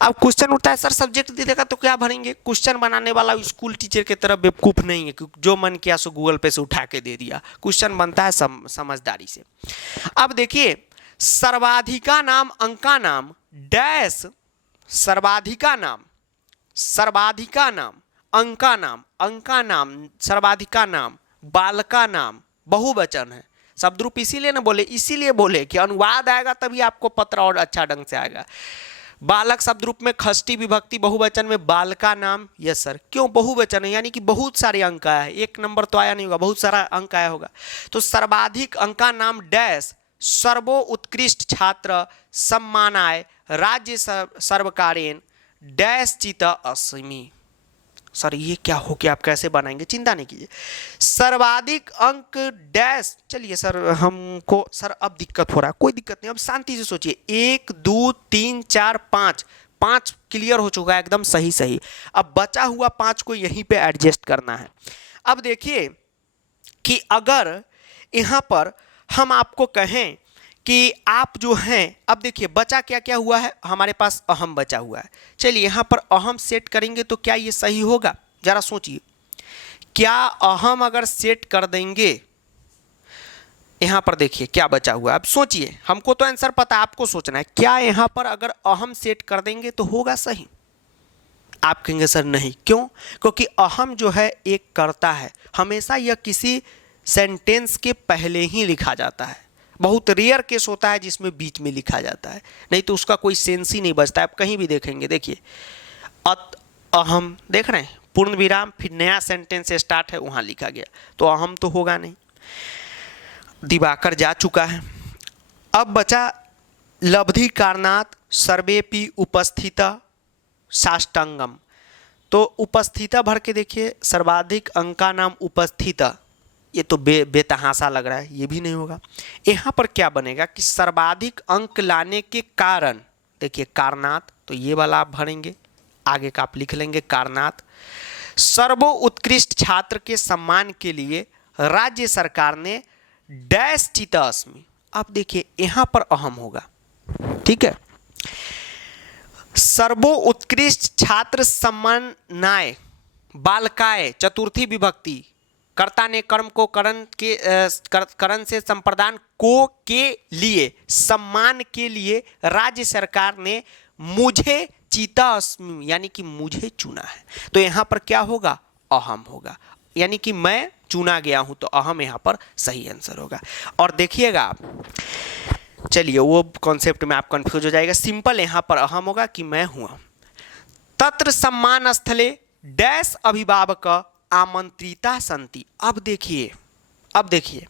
अब क्वेश्चन उठता है सर सब्जेक्ट दे देगा तो क्या भरेंगे? क्वेश्चन बनाने वाला स्कूल टीचर की तरह बेवकूफ़ नहीं है कि जो मन किया सो गूगल पे से उठा के दे दिया। क्वेश्चन बनता है समझदारी से। अब देखिए सर्वाधिका नाम अंका नाम डैश सर्वाधिका नाम अंका नाम सर्वाधिका नाम बालका नाम बहुवचन है। शब्द रूप इसीलिए ना बोले, इसीलिए बोले कि अनुवाद आएगा तभी आपको पत्र और अच्छा ढंग से आएगा। बालक शब्द रूप में खष्टी विभक्ति बहुवचन में बालका नाम, यस सर। क्यों बहुवचन है? यानी कि बहुत सारे अंक आया है, एक नंबर तो आया नहीं होगा, बहुत सारा अंक आया होगा। तो सर्वाधिक अंका नाम डैश सर्वो उत्कृष्ट छात्र सम्मानाय राज्य सर्वकारेण डैश चित अस्मि। सर ये क्या हो गया, आप कैसे बनाएंगे? चिंता नहीं कीजिए। सर्वाधिक अंक डैश, चलिए सर हमको सर अब दिक्कत हो रहा है, कोई दिक्कत नहीं, अब शांति से सोचिए। 1 2 3 4 5 क्लियर हो चुका है एकदम सही। अब बचा हुआ 5 को यहीं पे एडजस्ट करना है। अब देखिए कि अगर यहाँ पर हम आपको कहें कि आप जो हैं, अब देखिए बचा क्या क्या हुआ है, हमारे पास अहम बचा हुआ है। चलिए यहाँ पर अहम सेट करेंगे तो क्या ये सही होगा? जरा सोचिए, क्या अहम अगर सेट कर देंगे, यहाँ पर देखिए क्या बचा हुआ है। अब सोचिए, हमको तो आंसर पता है, आपको सोचना है क्या यहाँ पर अगर अहम सेट कर देंगे तो होगा सही? आप कहेंगे सर नहीं, क्यों? क्योंकि अहम जो है एक कर्ता है, हमेशा यह किसी सेंटेंस के पहले ही लिखा जाता है। बहुत रेयर केस होता है जिसमें बीच में लिखा जाता है, नहीं तो उसका कोई सेंस ही नहीं बचता है। आप कहीं भी देखेंगे, देखिए अत अहम देख रहे हैं, पूर्ण विराम फिर नया सेंटेंस स्टार्ट है, वहाँ लिखा गया, तो अहम तो होगा नहीं। दिवाकर जा चुका है। अब बचा लब्धि कारणात् सर्वेपि उपस्थित साष्टांगम। तो उपस्थित भर के देखिए, सर्वाधिक अंका नाम उपस्थित, ये तो बेतहासा लग रहा है, ये भी नहीं होगा। यहाँ पर क्या बनेगा कि सर्वाधिक अंक लाने के कारण, देखिए कारणात्, तो ये वाला आप भरेंगे, आगे का आप लिख लेंगे कारणात्। सर्वो उत्कृष्ट छात्र के सम्मान के लिए राज्य सरकार ने डैश चित अस्मि। अब देखिए यहाँ पर अहम होगा, ठीक है। सर्वो उत्कृष्ट छात्र सम्मानाय बालकाय चतुर्थी विभक्ति, कर्ता ने कर्म को करण से संप्रदान को के लिए, सम्मान के लिए राज्य सरकार ने मुझे चीता अस्मि, यानी कि मुझे चुना है, तो यहाँ पर क्या होगा? अहम होगा, यानी कि मैं चुना गया हूं, तो अहम यहाँ पर सही आंसर होगा। और देखिएगा आप, चलिए वो कॉन्सेप्ट में आप कंफ्यूज हो जाएगा, सिंपल यहाँ पर अहम होगा कि मैं हुआ। तत्र सम्मान स्थले डैश अभिभावक आमंत्रिता संति। अब देखिए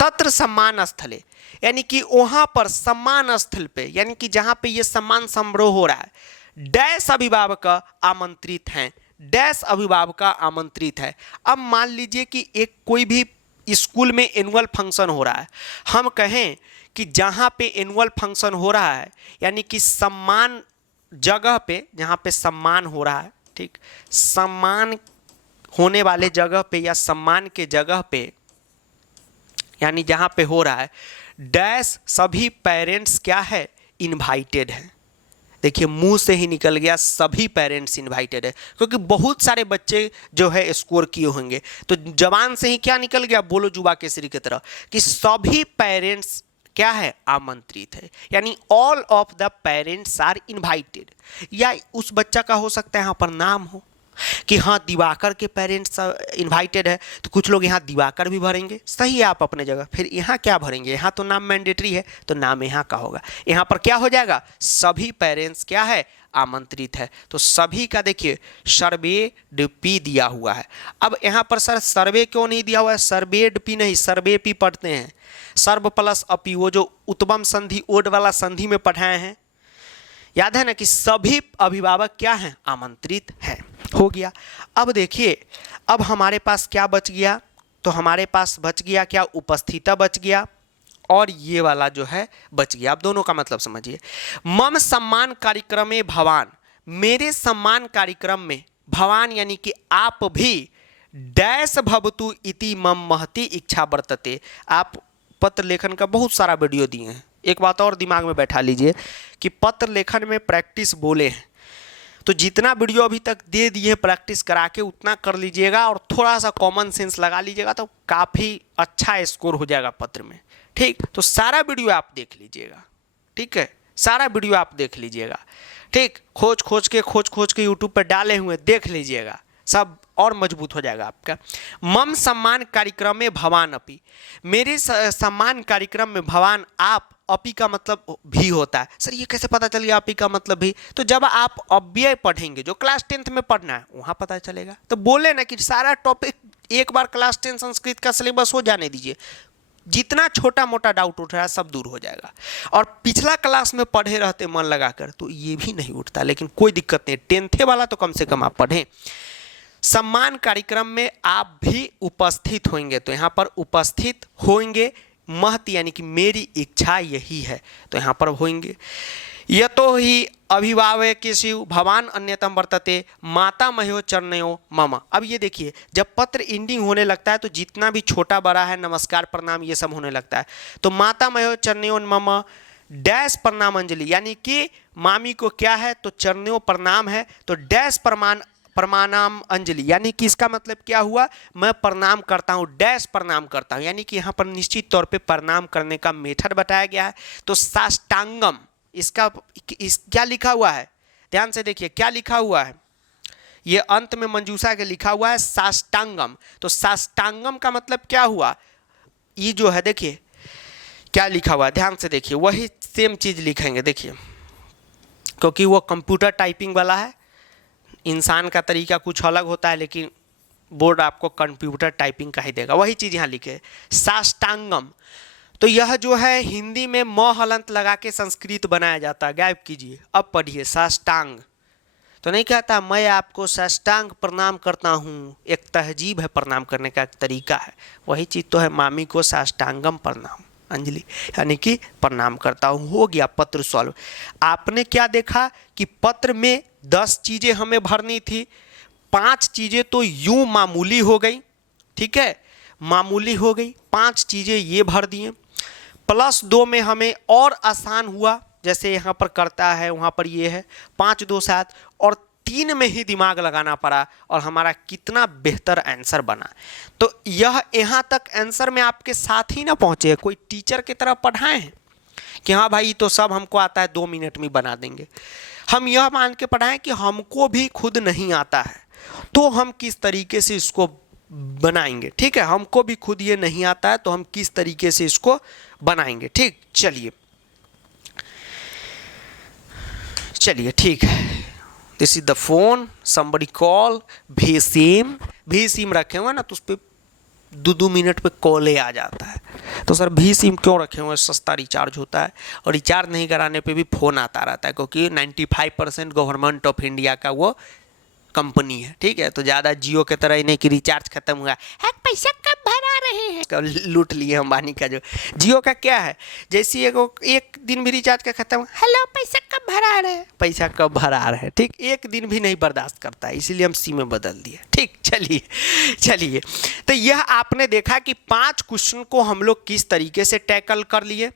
तत्र सम्मान स्थले, यानी कि वहां पर सम्मान स्थल पे, यानी कि जहां पे ये सम्मान समारोह हो रहा है, डैश अभिभावक आमंत्रित हैं, डैश अभिभावक आमंत्रित है। अब मान लीजिए कि एक कोई भी स्कूल में एनुअल फंक्शन हो रहा है, हम कहें कि जहां पे एनुअल फंक्शन हो रहा है, यानी कि सम्मान जगह पे, जहां पे सम्मान हो रहा है, ठीक, सम्मान होने वाले जगह पे या सम्मान के जगह पे, यानी जहां पे हो रहा है, डैश सभी पेरेंट्स क्या है? इनवाइटेड हैं। देखिए मुंह से ही निकल गया, सभी पेरेंट्स इनवाइटेड है, क्योंकि बहुत सारे बच्चे जो है स्कोर किए होंगे, तो जबान से ही क्या निकल गया? बोलो जुबा केसरी की तरह कि सभी पेरेंट्स क्या है, आमंत्रित है, यानी all of the parents are invited. या उस बच्चा का हो सकता है यहाँ पर नाम हो कि हाँ दिवाकर के पेरेंट्स इनवाइटेड है, तो कुछ लोग यहाँ दिवाकर भी भरेंगे, सही है आप अपने जगह। फिर यहाँ क्या भरेंगे, यहाँ तो नाम मैंडेटरी है, तो नाम यहाँ का होगा। यहाँ पर क्या हो जाएगा, सभी पेरेंट्स क्या है, आमंत्रित है। तो सभी का देखिए सर्वेड पी दिया हुआ है। अब यहाँ पर सर सर्वे क्यों नहीं दिया हुआ है, सर्वेड पी नहीं, सर्वे पी पढ़ते हैं, सर्व प्लस अपी, वो जो उत्तम संधि ओड वाला संधि में पढ़ाए हैं, याद है ना कि सभी अभिभावक क्या हैं, आमंत्रित हैं। हो गया। अब देखिए अब हमारे पास क्या बच गया, तो हमारे पास बच गया क्या, उपस्थिता बच गया और ये वाला जो है बच गया। अब दोनों का मतलब समझिए। मम सम्मान कार्यक्रम में भवान, मेरे सम्मान कार्यक्रम में भवान यानी कि आप भी डैश भवतु इति मम महती इच्छा वर्तते। आप पत्र लेखन का बहुत सारा वीडियो दिए हैं, एक बात और दिमाग में बैठा लीजिए कि पत्र लेखन में प्रैक्टिस बोले हैं, तो जितना वीडियो अभी तक दे दिए प्रैक्टिस करा के उतना कर लीजिएगा और थोड़ा सा कॉमन सेंस लगा लीजिएगा तो काफ़ी अच्छा स्कोर हो जाएगा पत्र में। ठीक, तो सारा वीडियो आप देख लीजिएगा, ठीक है, सारा वीडियो आप देख लीजिएगा। ठीक, खोज खोज के यूट्यूब पर डाले हुए देख लीजिएगा, सब और मजबूत हो जाएगा आपका। मम सम्मान कार्यक्रम में भवान अपी, मेरे सम्मान कार्यक्रम में भवान आप, अपी का मतलब भी होता है। सर ये कैसे पता चल गया अपी का मतलब भी, तो जब आप अव्यय पढ़ेंगे जो क्लास 10th में पढ़ना है वहाँ पता चलेगा। तो बोले ना कि सारा टॉपिक एक बार क्लास 10 संस्कृत का सिलेबस हो जाने दीजिए, जितना छोटा मोटा डाउट उठ रहा है सब दूर हो जाएगा। और पिछला क्लास में पढ़े रहते मन लगाकर तो ये भी नहीं उठता, लेकिन कोई दिक्कत नहीं, 10th वाला तो कम से कम आप पढ़ें। सम्मान कार्यक्रम में आप भी उपस्थित होंगे, तो यहाँ पर उपस्थित होंगे, महती यानी कि मेरी इच्छा यही है, तो यहाँ पर होंगे। यतो ही अभिभावकेषु भवान अन्यतम वर्तते माता मह्यो चरणयो मम। अब ये देखिए जब पत्र एंडिंग होने लगता है तो जितना भी छोटा बड़ा है नमस्कार प्रणाम ये सब होने लगता है, तो माता मह्यो चरणयो मम डैश प्रणाम अंजलि, यानी कि मामी को क्या है, तो चरणों प्रणाम है, तो डैश प्रणाम अंजलि, यानी कि इसका मतलब क्या हुआ, मैं प्रणाम करता हूँ, डैश प्रणाम करता हूँ, यानी कि यहाँ पर निश्चित तौर पे प्रणाम करने का मेथड बताया गया है। तो साष्टांगम, इसका क्या लिखा हुआ है, ध्यान से देखिए क्या लिखा हुआ है, ये अंत में मंजूषा के लिखा हुआ है साष्टांगम। तो साष्टांगम का मतलब क्या हुआ, ये जो है देखिए क्या लिखा हुआ है, ध्यान से देखिए, वही सेम चीज़ लिखेंगे देखिए, क्योंकि वो कंप्यूटर टाइपिंग वाला है, इंसान का तरीका कुछ अलग होता है, लेकिन बोर्ड आपको कंप्यूटर टाइपिंग का ही देगा, वही चीज़ यहाँ लिखे साष्टांगम। तो यह जो है हिंदी में म हलंत लगा के संस्कृत बनाया जाता है, गायब कीजिए, अब पढ़िए साष्टांग। तो नहीं कहता मैं आपको साष्टांग प्रणाम करता हूँ, एक तहजीब है प्रणाम करने का, एक तरीका है, वही चीज़ तो है मामी को साष्टांगम प्रणाम अंजलि, यानी कि प्रणाम करता हूँ। हो गया पत्र सॉल्व। आपने क्या देखा कि पत्र में 10 चीज़ें हमें भरनी थी, 5 चीज़ें तो यूं मामूली हो गई, ठीक है, मामूली हो गई, 5 चीज़ें ये भर दिए, +2 में हमें और आसान हुआ, जैसे यहाँ पर करता है वहाँ पर ये है, 5 2 7, और 3 में ही दिमाग लगाना पड़ा और हमारा कितना बेहतर आंसर बना। तो यह यहाँ तक आंसर में आपके साथ ही ना पहुँचे, कोई टीचर की तरह पढ़ाए हैं कि हाँ भाई तो सब हमको आता है 2 मिनट में बना देंगे। हम यह मान के पढ़ाएं कि हमको भी खुद नहीं आता है, तो हम किस तरीके से इसको बनाएंगे, ठीक है, हमको भी खुद ये नहीं आता है तो हम किस तरीके से इसको बनाएंगे। ठीक, चलिए ठीक है, this is the phone, somebody call, भी सिम रखे हुए ना तो उस पर 2 मिनट पे कॉल आ जाता है, तो सर भी सिम क्यों रखे हुए, सस्ता रिचार्ज होता है और रिचार्ज नहीं कराने पे भी फ़ोन आता रहता है, क्योंकि 95% गवर्नमेंट ऑफ इंडिया का वो कंपनी है, ठीक है। तो ज़्यादा जियो के तरह ही नहीं कि रिचार्ज खत्म हुआ है पैसा कब भरा रहे हैं, लूट लिए अंबानी का। जो जियो का क्या है, जैसे एक दिन भी रिचार्ज का खत्म, हेलो पैसा कब भरा रहे हैं, पैसा कब भरा रहे हैं, ठीक, एक दिन भी नहीं बर्दाश्त करता है, इसीलिए हम सिम में बदल दिए। ठीक, चलिए तो यह आपने देखा कि 5 क्वेश्चन को हम लोग किस तरीके से टैकल कर लिए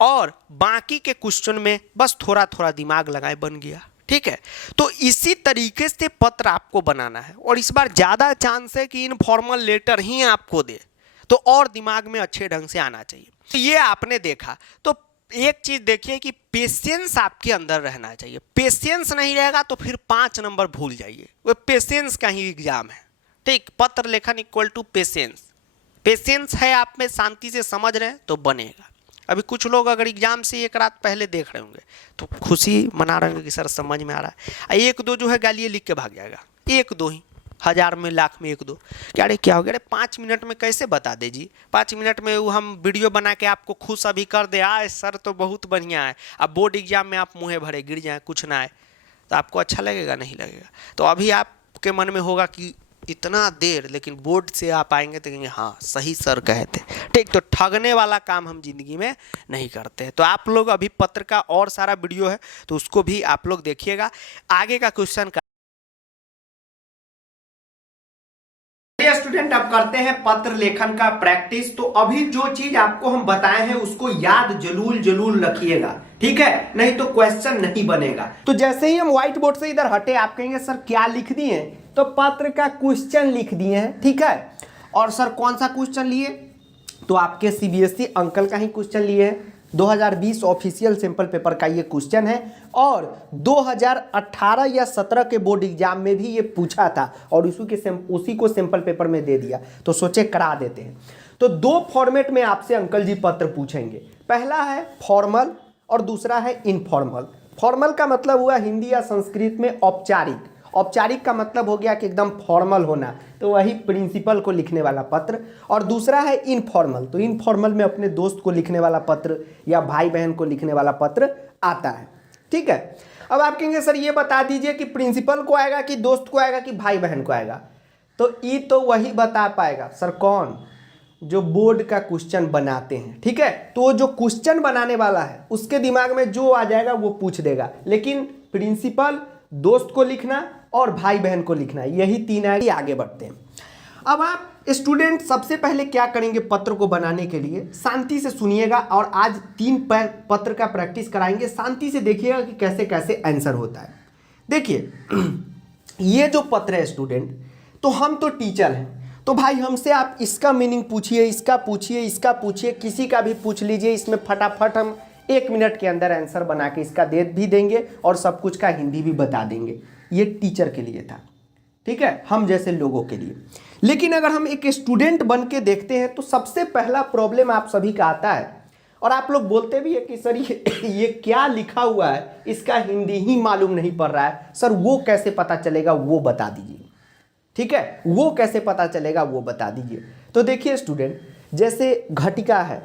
और बाकी के क्वेश्चन में बस थोड़ा थोड़ा दिमाग लगाए बन गया, ठीक है। तो इसी तरीके से पत्र आपको बनाना है और इस बार ज़्यादा चांस है कि इनफॉर्मल लेटर ही आपको दे, तो और दिमाग में अच्छे ढंग से आना चाहिए। तो ये आपने देखा। तो एक चीज देखिए कि पेशेंस आपके अंदर रहना चाहिए। पेशेंस नहीं रहेगा तो फिर 5 नंबर भूल जाइए। वो पेशेंस का ही एग्जाम है, ठीक। पत्र लेखन इक्वल टू पेशेंस। पेशेंस है आप में, शांति से समझ रहे हैं तो बनेगा। अभी कुछ लोग अगर एग्जाम से एक रात पहले देख रहे होंगे तो खुशी मना रहे होंगे कि सर समझ में आ रहा है। एक दो जो है गालियाँ लिख के भाग जाएगा, एक दो ही, 1000 में लाख में एक दो। क्या अरे क्या हो गया, अरे 5 मिनट में कैसे बता दे जी? 5 मिनट में वो हम वीडियो बना के आपको खुश अभी कर दे, आए सर तो बहुत बढ़िया है। अब बोर्ड एग्जाम में आप मुँहे भरे गिर जाए, कुछ ना आए, तो आपको अच्छा लगेगा? नहीं लगेगा। तो अभी आपके मन में होगा कि इतना देर, लेकिन बोर्ड से आप आएंगे तो कहेंगे हाँ सही सर कहे थे, ठीक। तो ठगने वाला काम हम जिंदगी में नहीं करते। तो आप लोग अभी पत्र का और सारा वीडियो है तो उसको भी आप लोग देखिएगा। आगे का क्वेश्चन का स्टूडेंट अब करते हैं पत्र लेखन का प्रैक्टिस। तो अभी जो चीज आपको हम बताए हैं उसको याद जरूर रखिएगा, ठीक है, नहीं तो क्वेश्चन नहीं बनेगा। तो जैसे ही हम व्हाइट बोर्ड से इधर हटे, आप कहेंगे सर क्या लिख दिए? तो पत्र का क्वेश्चन लिख दिए हैं, ठीक है। और सर कौन सा क्वेश्चन लिए? तो आपके सीबीएसई अंकल का ही क्वेश्चन लिए हैं। 2020 ऑफिशियल सैंपल पेपर का ये क्वेश्चन है और 2018 या 17 के बोर्ड एग्जाम में भी ये पूछा था और उसी को सैंपल पेपर में दे दिया। तो सोचे करा देते हैं। तो 2 फॉर्मेट में आपसे अंकल जी पत्र पूछेंगे। पहला है फॉर्मल और दूसरा है इनफॉर्मल। फॉर्मल का मतलब हुआ हिंदी या संस्कृत में औपचारिक। औपचारिक का मतलब हो गया कि एकदम फॉर्मल होना, तो वही प्रिंसिपल को लिखने वाला पत्र। और दूसरा है इनफॉर्मल, तो इनफॉर्मल में अपने दोस्त को लिखने वाला पत्र या भाई बहन को लिखने वाला पत्र आता है, ठीक है। अब आप कहेंगे सर ये बता दीजिए कि प्रिंसिपल को आएगा कि दोस्त को आएगा कि भाई बहन को आएगा? तो ये तो वही बता पाएगा सर, कौन? जो बोर्ड का क्वेश्चन बनाते हैं, ठीक है। तो जो क्वेश्चन बनाने वाला है उसके दिमाग में जो आ जाएगा वो पूछ देगा, लेकिन प्रिंसिपल, दोस्त को लिखना और भाई बहन को लिखना, यही 3 आगे बढ़ते हैं। अब आप स्टूडेंट सबसे पहले क्या करेंगे पत्र को बनाने के लिए? शांति से सुनिएगा और आज 3 पत्र का प्रैक्टिस कराएंगे। शांति से देखिएगा कि कैसे कैसे आंसर होता है। देखिए ये जो पत्र है स्टूडेंट, तो हम तो टीचर हैं, तो भाई हमसे आप इसका मीनिंग पूछिए, इसका पूछिए, इसका पूछिए, किसी का भी पूछ लीजिए। इसमें फटाफट हम 1 मिनट के अंदर आंसर बना के इसका दे भी देंगे और सब कुछ का हिंदी भी बता देंगे। ये टीचर के लिए था, ठीक है, हम जैसे लोगों के लिए। लेकिन अगर हम एक स्टूडेंट बन के देखते हैं तो सबसे पहला प्रॉब्लम आप सभी का आता है और आप लोग बोलते भी है कि सर ये क्या लिखा हुआ है, इसका हिंदी ही मालूम नहीं पड़ रहा है। सर वो कैसे पता चलेगा वो बता दीजिए, ठीक है, वो कैसे पता चलेगा वो बता दीजिए। तो देखिए स्टूडेंट, जैसे घटिका है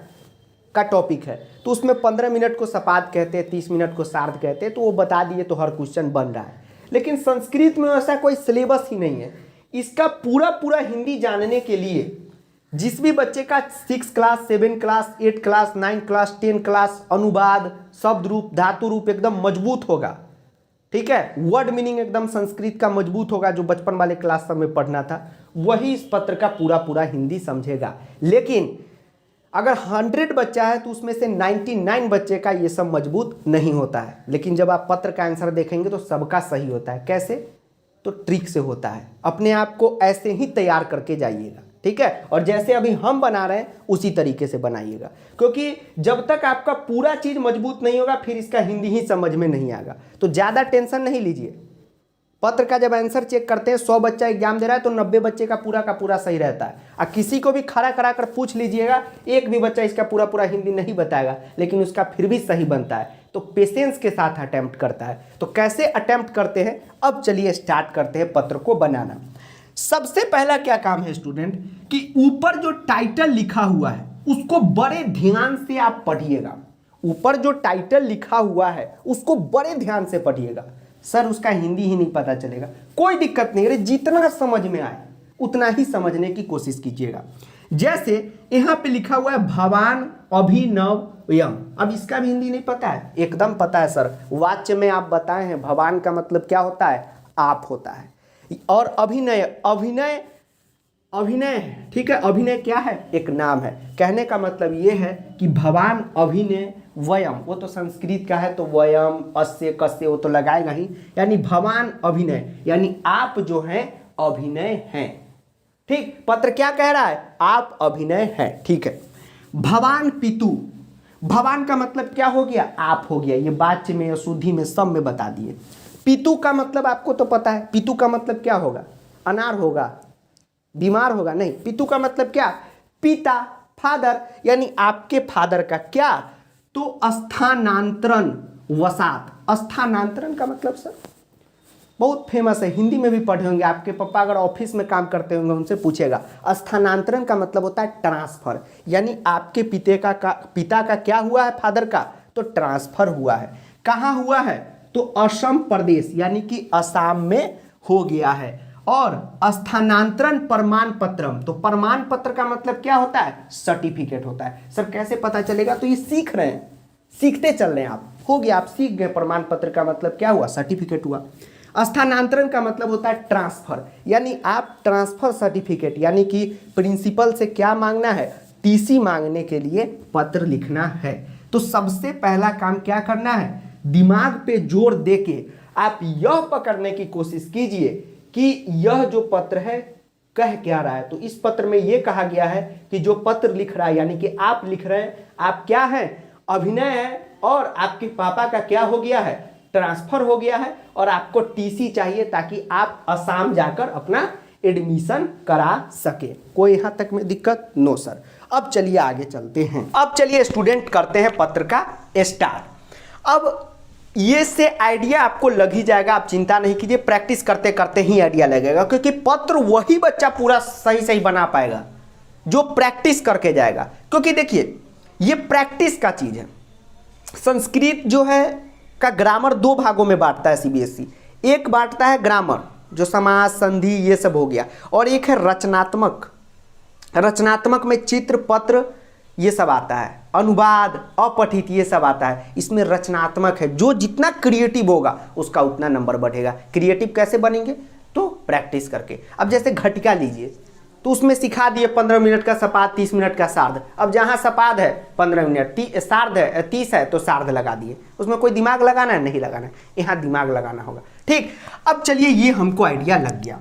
का टॉपिक है तो उसमें 15 मिनट को सपाद कहते हैं, 30 मिनट को सार्ध कहते हैं, तो वो बता दिए तो हर क्वेश्चन बन रहा है। लेकिन संस्कृत में ऐसा कोई सिलेबस ही नहीं है। इसका पूरा हिंदी जानने के लिए जिस भी बच्चे का 6 class, 7 class, 8 class, 9 class, 10 class अनुवाद, शब्द रूप, धातु रूप एकदम मजबूत होगा, ठीक है, वर्ड मीनिंग एकदम संस्कृत का मजबूत होगा, जो बचपन वाले क्लास सब में पढ़ना था, वही इस पत्र का पूरा हिंदी समझेगा। लेकिन अगर 100 बच्चा है तो उसमें से 99 बच्चे का ये सब मजबूत नहीं होता है। लेकिन जब आप पत्र का आंसर देखेंगे तो सबका सही होता है। कैसे? तो ट्रिक से होता है। अपने आप को ऐसे ही तैयार करके जाइएगा, ठीक है, और जैसे अभी हम बना रहे हैं उसी तरीके से बनाइएगा, क्योंकि जब तक आपका पूरा चीज मजबूत नहीं होगा फिर इसका हिंदी ही समझ में नहीं आएगा। तो ज्यादा टेंशन नहीं लीजिए। पत्र का जब आंसर चेक करते हैं, 100 बच्चा एग्जाम दे रहा है तो 90 बच्चे का पूरा सही रहता है। और किसी को भी खड़ा कर पूछ लीजिएगा, एक भी बच्चा इसका पूरा हिंदी नहीं बताएगा, लेकिन उसका फिर भी सही बनता है। तो पेशेंस के साथ अटेम्प्ट करता है। तो कैसे अटेम्प्ट करते हैं, अब चलिए स्टार्ट करते हैं पत्र को बनाना। सबसे पहला क्या काम है स्टूडेंट कि ऊपर जो टाइटल लिखा हुआ है उसको बड़े ध्यान से आप पढ़िएगा। ऊपर जो टाइटल लिखा हुआ है उसको बड़े ध्यान से पढ़िएगा। सर उसका हिंदी ही नहीं पता चलेगा, कोई दिक्कत नहीं, अरे जितना समझ में आए उतना ही समझने की कोशिश कीजिएगा। जैसे यहाँ पे लिखा हुआ है भवान अभिनवयम, अब इसका भी हिंदी नहीं पता है? एकदम पता है सर, वाच्य में आप बताए हैं भवान का मतलब क्या होता है? आप होता है। और अभिनय, अभिनय, ठीक है, अभिनय क्या है? एक नाम है। कहने का मतलब ये है कि भवान अभिनय वयम, वो तो संस्कृत का है तो वयम, अस्य, कस्य वो तो लगाएगा ही, यानी भवान अभिनय, यानी आप जो हैं अभिनय हैं। ठीक, पत्र क्या कह रहा है, आप अभिनय है। ठीक है, भवान पितु, भवान का मतलब क्या हो गया, आप हो गया, ये वाच्य में अशुद्धि में सब में बता दिए। पितु का मतलब आपको तो पता है, पितु का मतलब क्या होगा, अनार होगा, बीमार होगा, नहीं, पितु का मतलब क्या, पिता, फादर, यानी आपके फादर का क्या, तो स्थानांतरण वसात। स्थानांतरण का मतलब सर बहुत फेमस है, हिंदी में भी पढ़े होंगे, आपके पापा अगर ऑफिस में काम करते होंगे उनसे पूछेगा। स्थानांतरण का मतलब होता है ट्रांसफर, यानी आपके पिता का क्या हुआ है, फादर का, तो ट्रांसफर हुआ है। कहाँ हुआ है, तो असम प्रदेश, यानी कि असम में हो गया है। और स्थानांतरण प्रमाण पत्रम, तो प्रमाण पत्र का मतलब क्या होता है, सर्टिफिकेट होता है। सर कैसे पता चलेगा, तो ये सीख रहे हैं, सीखते चल रहे हैं आप, हो गया, आप सीख गए। प्रमाण पत्र का मतलब क्या हुआ, सर्टिफिकेट हुआ। स्थानांतरण का मतलब होता है ट्रांसफर, यानी आप ट्रांसफर सर्टिफिकेट, यानी कि प्रिंसिपल से क्या मांगना है, टीसी मांगने के लिए पत्र लिखना है। तो सबसे पहला काम क्या करना है, दिमाग पे जोर देके आप यह पकड़ने की कोशिश कीजिए कि यह जो पत्र है कह क्या रहा है। तो इस पत्र में यह कहा गया है कि जो पत्र लिख रहा है, यानी कि आप लिख रहे हैं, आप क्या हैं, अभिनय है, और आपके पापा का क्या हो गया है, ट्रांसफर हो गया है, और आपको टीसी चाहिए ताकि आप असम जाकर अपना एडमिशन करा सके। कोई यहां तक में दिक्कत, नो सर। अब चलिए आगे चलते हैं। अब चलिए स्टूडेंट करते हैं पत्र का स्टार्ट। अब ये से आइडिया आपको लग ही जाएगा, आप चिंता नहीं कीजिए, प्रैक्टिस करते करते ही आइडिया लगेगा, क्योंकि पत्र वही बच्चा पूरा सही सही बना पाएगा जो प्रैक्टिस करके जाएगा। क्योंकि देखिए ये प्रैक्टिस का चीज है। संस्कृत जो है का ग्रामर दो भागों में बांटता है सीबीएसई। एक बांटता है ग्रामर, जो समास संधि ये सब हो गया, और एक है रचनात्मक। रचनात्मक में चित्र, पत्र ये सब आता है, अनुवाद, अपठित ये सब आता है। इसमें रचनात्मक है, जो जितना क्रिएटिव होगा उसका उतना नंबर बढ़ेगा। क्रिएटिव कैसे बनेंगे, तो प्रैक्टिस करके। अब जैसे घटिका लीजिए, तो उसमें सिखा दिए 15 मिनट का सपाद, 30 मिनट का सार्ध। अब जहाँ सपाद है 15 मिनट, सार्ध है 30 है, तो सार्ध लगा दिए। उसमें कोई दिमाग लगाना है, नहीं लगाना है, यहाँ दिमाग लगाना होगा। ठीक, अब चलिए ये हमको आइडिया लग गया।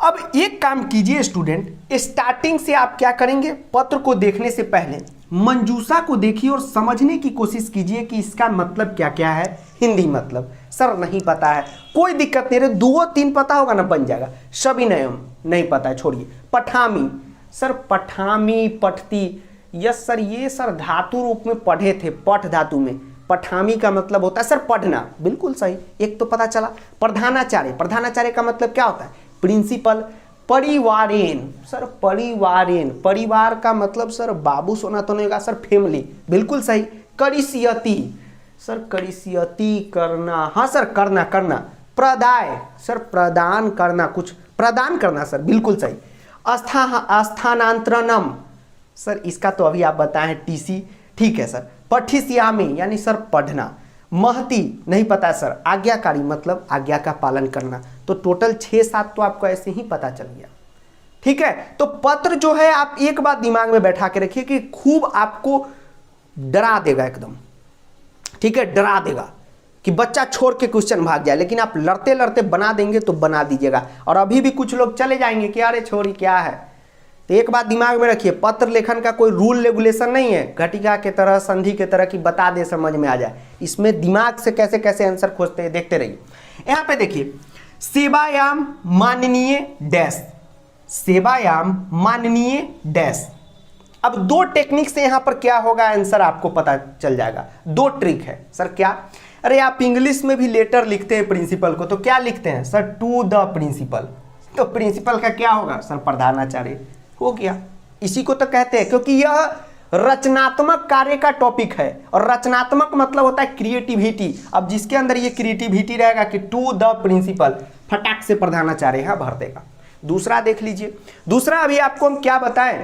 अब एक काम कीजिए स्टूडेंट, स्टार्टिंग से आप क्या करेंगे, पत्र को देखने से पहले मंजूषा को देखिए और समझने की कोशिश कीजिए कि इसका मतलब क्या क्या है। हिंदी मतलब सर नहीं पता है, कोई दिक्कत नहीं, रहे 2-3 पता होगा ना, बन जाएगा। सविनयम नहीं पता है, छोड़िए। पठामी, सर पठामी, पठती, यस सर, ये सर धातु रूप में पढ़े थे, पठ धातु में। पठामी का मतलब होता है सर पढ़ना, बिल्कुल सही, एक तो पता चला। प्रधानाचार्य, प्रधानाचार्य का मतलब क्या होता है, प्रिंसिपल। परिवारेन, सर परिवारेन, परिवार का मतलब सर बाबू सोना तो नहीं होगा सर, फैमिली, बिल्कुल सही। करिष्यति, सर करिष्यति करना, हाँ सर करना, करना। प्रदाय, सर प्रदान करना, कुछ प्रदान करना, सर बिल्कुल सही। स्थानांतरणम, सर इसका तो अभी आप बताएं टीसी, ठीक है सर। पठिष्यामि यानी सर पढ़ना। महती नहीं पता सर, आज्ञाकारी मतलब आज्ञा का पालन करना। तो टोटल 6-7 तो आपको ऐसे ही पता चल गया, ठीक है। तो पत्र जो है आप एक बात दिमाग में बैठा के रखिए कि खूब आपको डरा देगा एकदम, ठीक है, डरा देगा कि बच्चा छोड़ के क्वेश्चन भाग जाए, लेकिन आप लड़ते लड़ते बना देंगे तो बना दीजिएगा। और अभी भी कुछ लोग चले जाएंगे कि अरे छोड़ी क्या है। तो एक बात दिमाग में रखिए, पत्र लेखन का कोई रूल रेगुलेशन नहीं है घटिका के तरह, संधि के तरह कि बता दे समझ में आ जाए। इसमें दिमाग से कैसे कैसे आंसर खोजते हैं देखते रहिए। यहाँ पे देखिए, सेवायाम माननीय डैश, सेवायाम माननीय डैश। अब 2 टेक्निक से यहाँ पर क्या होगा आंसर आपको पता चल जाएगा। 2 ट्रिक है सर, क्या, अरे आप इंग्लिश में भी लेटर लिखते हैं प्रिंसिपल को, तो क्या लिखते हैं सर, टू द प्रिंसिपल। तो प्रिंसिपल का क्या होगा सर, प्रधानाचार्य हो गया। इसी को तो कहते हैं, क्योंकि यह रचनात्मक कार्य का टॉपिक है, और रचनात्मक मतलब होता है क्रिएटिविटी। अब जिसके अंदर ये क्रिएटिविटी रहेगा कि टू द प्रिंसिपल, फटाक से प्रधानाचार्य यहाँ भर देगा। दूसरा देख लीजिए, दूसरा अभी आपको हम क्या बताएं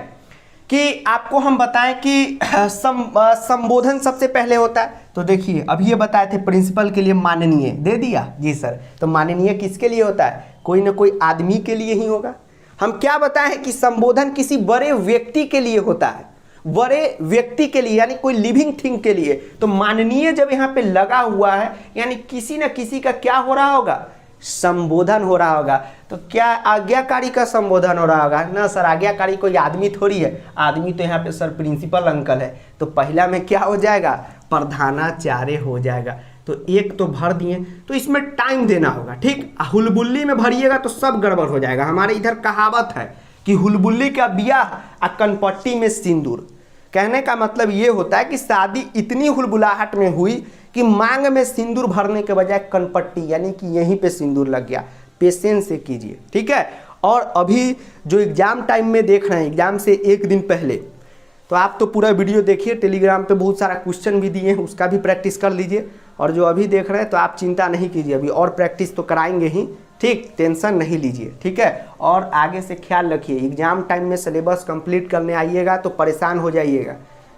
कि आपको हम बताएं कि संबोधन सबसे पहले होता है। तो देखिए अभी ये बताए थे प्रिंसिपल के लिए माननीय, दे दिया जी सर। तो माननीय किसके लिए होता है, कोई ना कोई आदमी के लिए ही होगा। हम क्या बताएं कि संबोधन किसी बड़े व्यक्ति के लिए होता है, बड़े व्यक्ति के लिए, यानी कोई लिविंग थिंग के लिए। तो माननीय जब यहाँ पे लगा हुआ है, यानी किसी न किसी का क्या हो रहा होगा, संबोधन हो रहा होगा। तो क्या आज्ञाकारी का संबोधन हो रहा होगा ना सर? आज्ञाकारी कोई आदमी थोड़ी है, आदमी तो यहाँ पे सर प्रिंसिपल अंकल है। तो पहला में क्या हो जाएगा? प्रधानाचार्य हो जाएगा। तो एक तो भर दिए, तो इसमें टाइम देना होगा, ठीक। हुलबुल्ली में भरिएगा तो सब गड़बड़ हो जाएगा। हमारे इधर कहावत है कि हुलबुल्ली का ब्याह आ कनपट्टी में सिंदूर। कहने का मतलब ये होता है कि शादी इतनी हुलबुलाहट में हुई कि मांग में सिंदूर भरने के बजाय कनपट्टी यानी कि यहीं पे सिंदूर लग गया। पेशेंस से कीजिए, ठीक है। और अभी जो एग्जाम टाइम में देख रहे हैं, एग्जाम से एक दिन पहले, तो आप तो पूरा वीडियो देखिए, टेलीग्राम पे बहुत सारा क्वेश्चन भी दिए हैं, उसका भी प्रैक्टिस कर लीजिए। और जो अभी देख रहे हैं तो आप चिंता नहीं कीजिए, अभी और प्रैक्टिस तो कराएंगे ही, ठीक, टेंशन नहीं लीजिए, ठीक है। और आगे से ख्याल रखिए, एग्जाम टाइम में सिलेबस कंप्लीट करने आइएगा तो परेशान हो जाइएगा,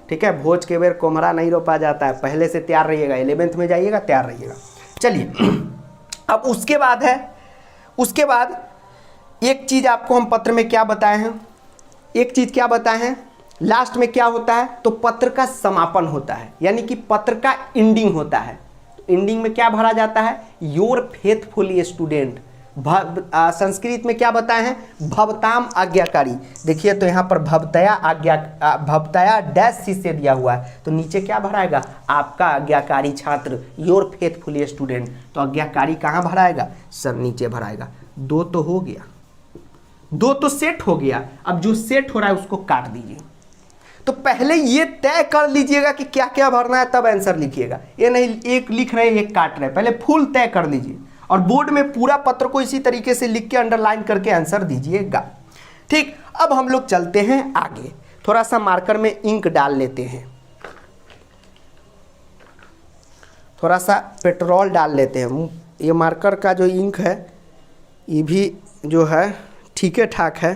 ठीक है। भोज के बेर कोमरा नहीं रोपा जाता है, पहले से तैयार रहिएगा। 11th में जाइएगा, तैयार रहिएगा। चलिए अब उसके बाद है, उसके बाद एक चीज़ आपको हम पत्र में क्या बताए हैं, एक चीज़ क्या बताए हैं, लास्ट में क्या होता है? तो पत्र का समापन होता है, यानी कि पत्र का एंडिंग होता है। एंडिंग में क्या भरा जाता है? Your faithful student. संस्कृत में क्या बताए हैं? भवताम आज्ञाकारी। देखिए तो यहाँ पर भवतया डैश सी से दिया हुआ है, तो नीचे क्या भराएगा? आपका आज्ञाकारी छात्र, योर फेथफुल स्टूडेंट। तो आज्ञाकारी कहाँ भराएगा? सर नीचे भराएगा। दो तो हो गया, दो तो सेट हो गया। अब जो सेट हो रहा है उसको काट दीजिए। तो पहले ये तय कर लीजिएगा कि क्या क्या भरना है, तब आंसर लिखिएगा। ये नहीं एक लिख रहे एक काट रहे, पहले फुल तय कर लीजिए और बोर्ड में पूरा पत्र को इसी तरीके से लिख के अंडरलाइन करके आंसर दीजिएगा, ठीक। अब हम लोग चलते हैं आगे, थोड़ा सा मार्कर में इंक डाल लेते हैं, थोड़ा सा पेट्रोल डाल लेते हैं। ये मार्कर का जो इंक है ये भी जो है ठीक है ठाक है,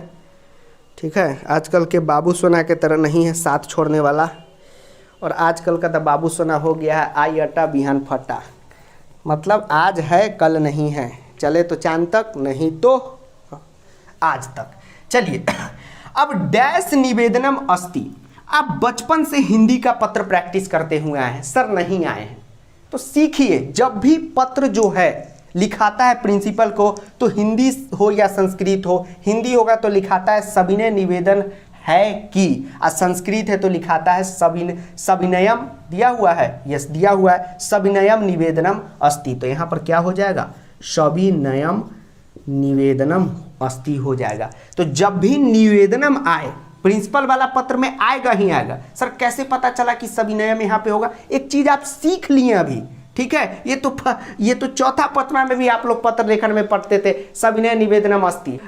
ठीक है। आजकल के बाबू सोना के तरह नहीं है साथ छोड़ने वाला, और आजकल का तो बाबू सोना हो गया है आई अटा बिहान फटा, मतलब आज है कल नहीं है, चले तो चांद तक नहीं तो आज तक। चलिए अब डैश निवेदनम अस्ति। आप बचपन से हिंदी का पत्र प्रैक्टिस करते हुए आए हैं, सर नहीं आए हैं तो सीखिए। जब भी पत्र जो है लिखाता है प्रिंसिपल को, तो हिंदी हो या संस्कृत हो, हिंदी होगा तो लिखाता है सविनय निवेदन है कि, और संस्कृत है तो लिखाता है सविनयम दिया हुआ है, यस दिया हुआ है, सविनयम निवेदनम अस्ति। तो यहाँ पर क्या हो जाएगा? सविनयम निवेदनम अस्ति हो जाएगा। तो जब भी निवेदनम आए, प्रिंसिपल वाला पत्र में आएगा ही आएगा। सर कैसे पता चला कि सविनयम यहाँ पे होगा? एक चीज आप सीख लिए अभी, ठीक है। ये तो चौथा पत्र में भी आप लोग पत्र लेखन में पढ़ते थे, सविनय निवेदनम अस्ति।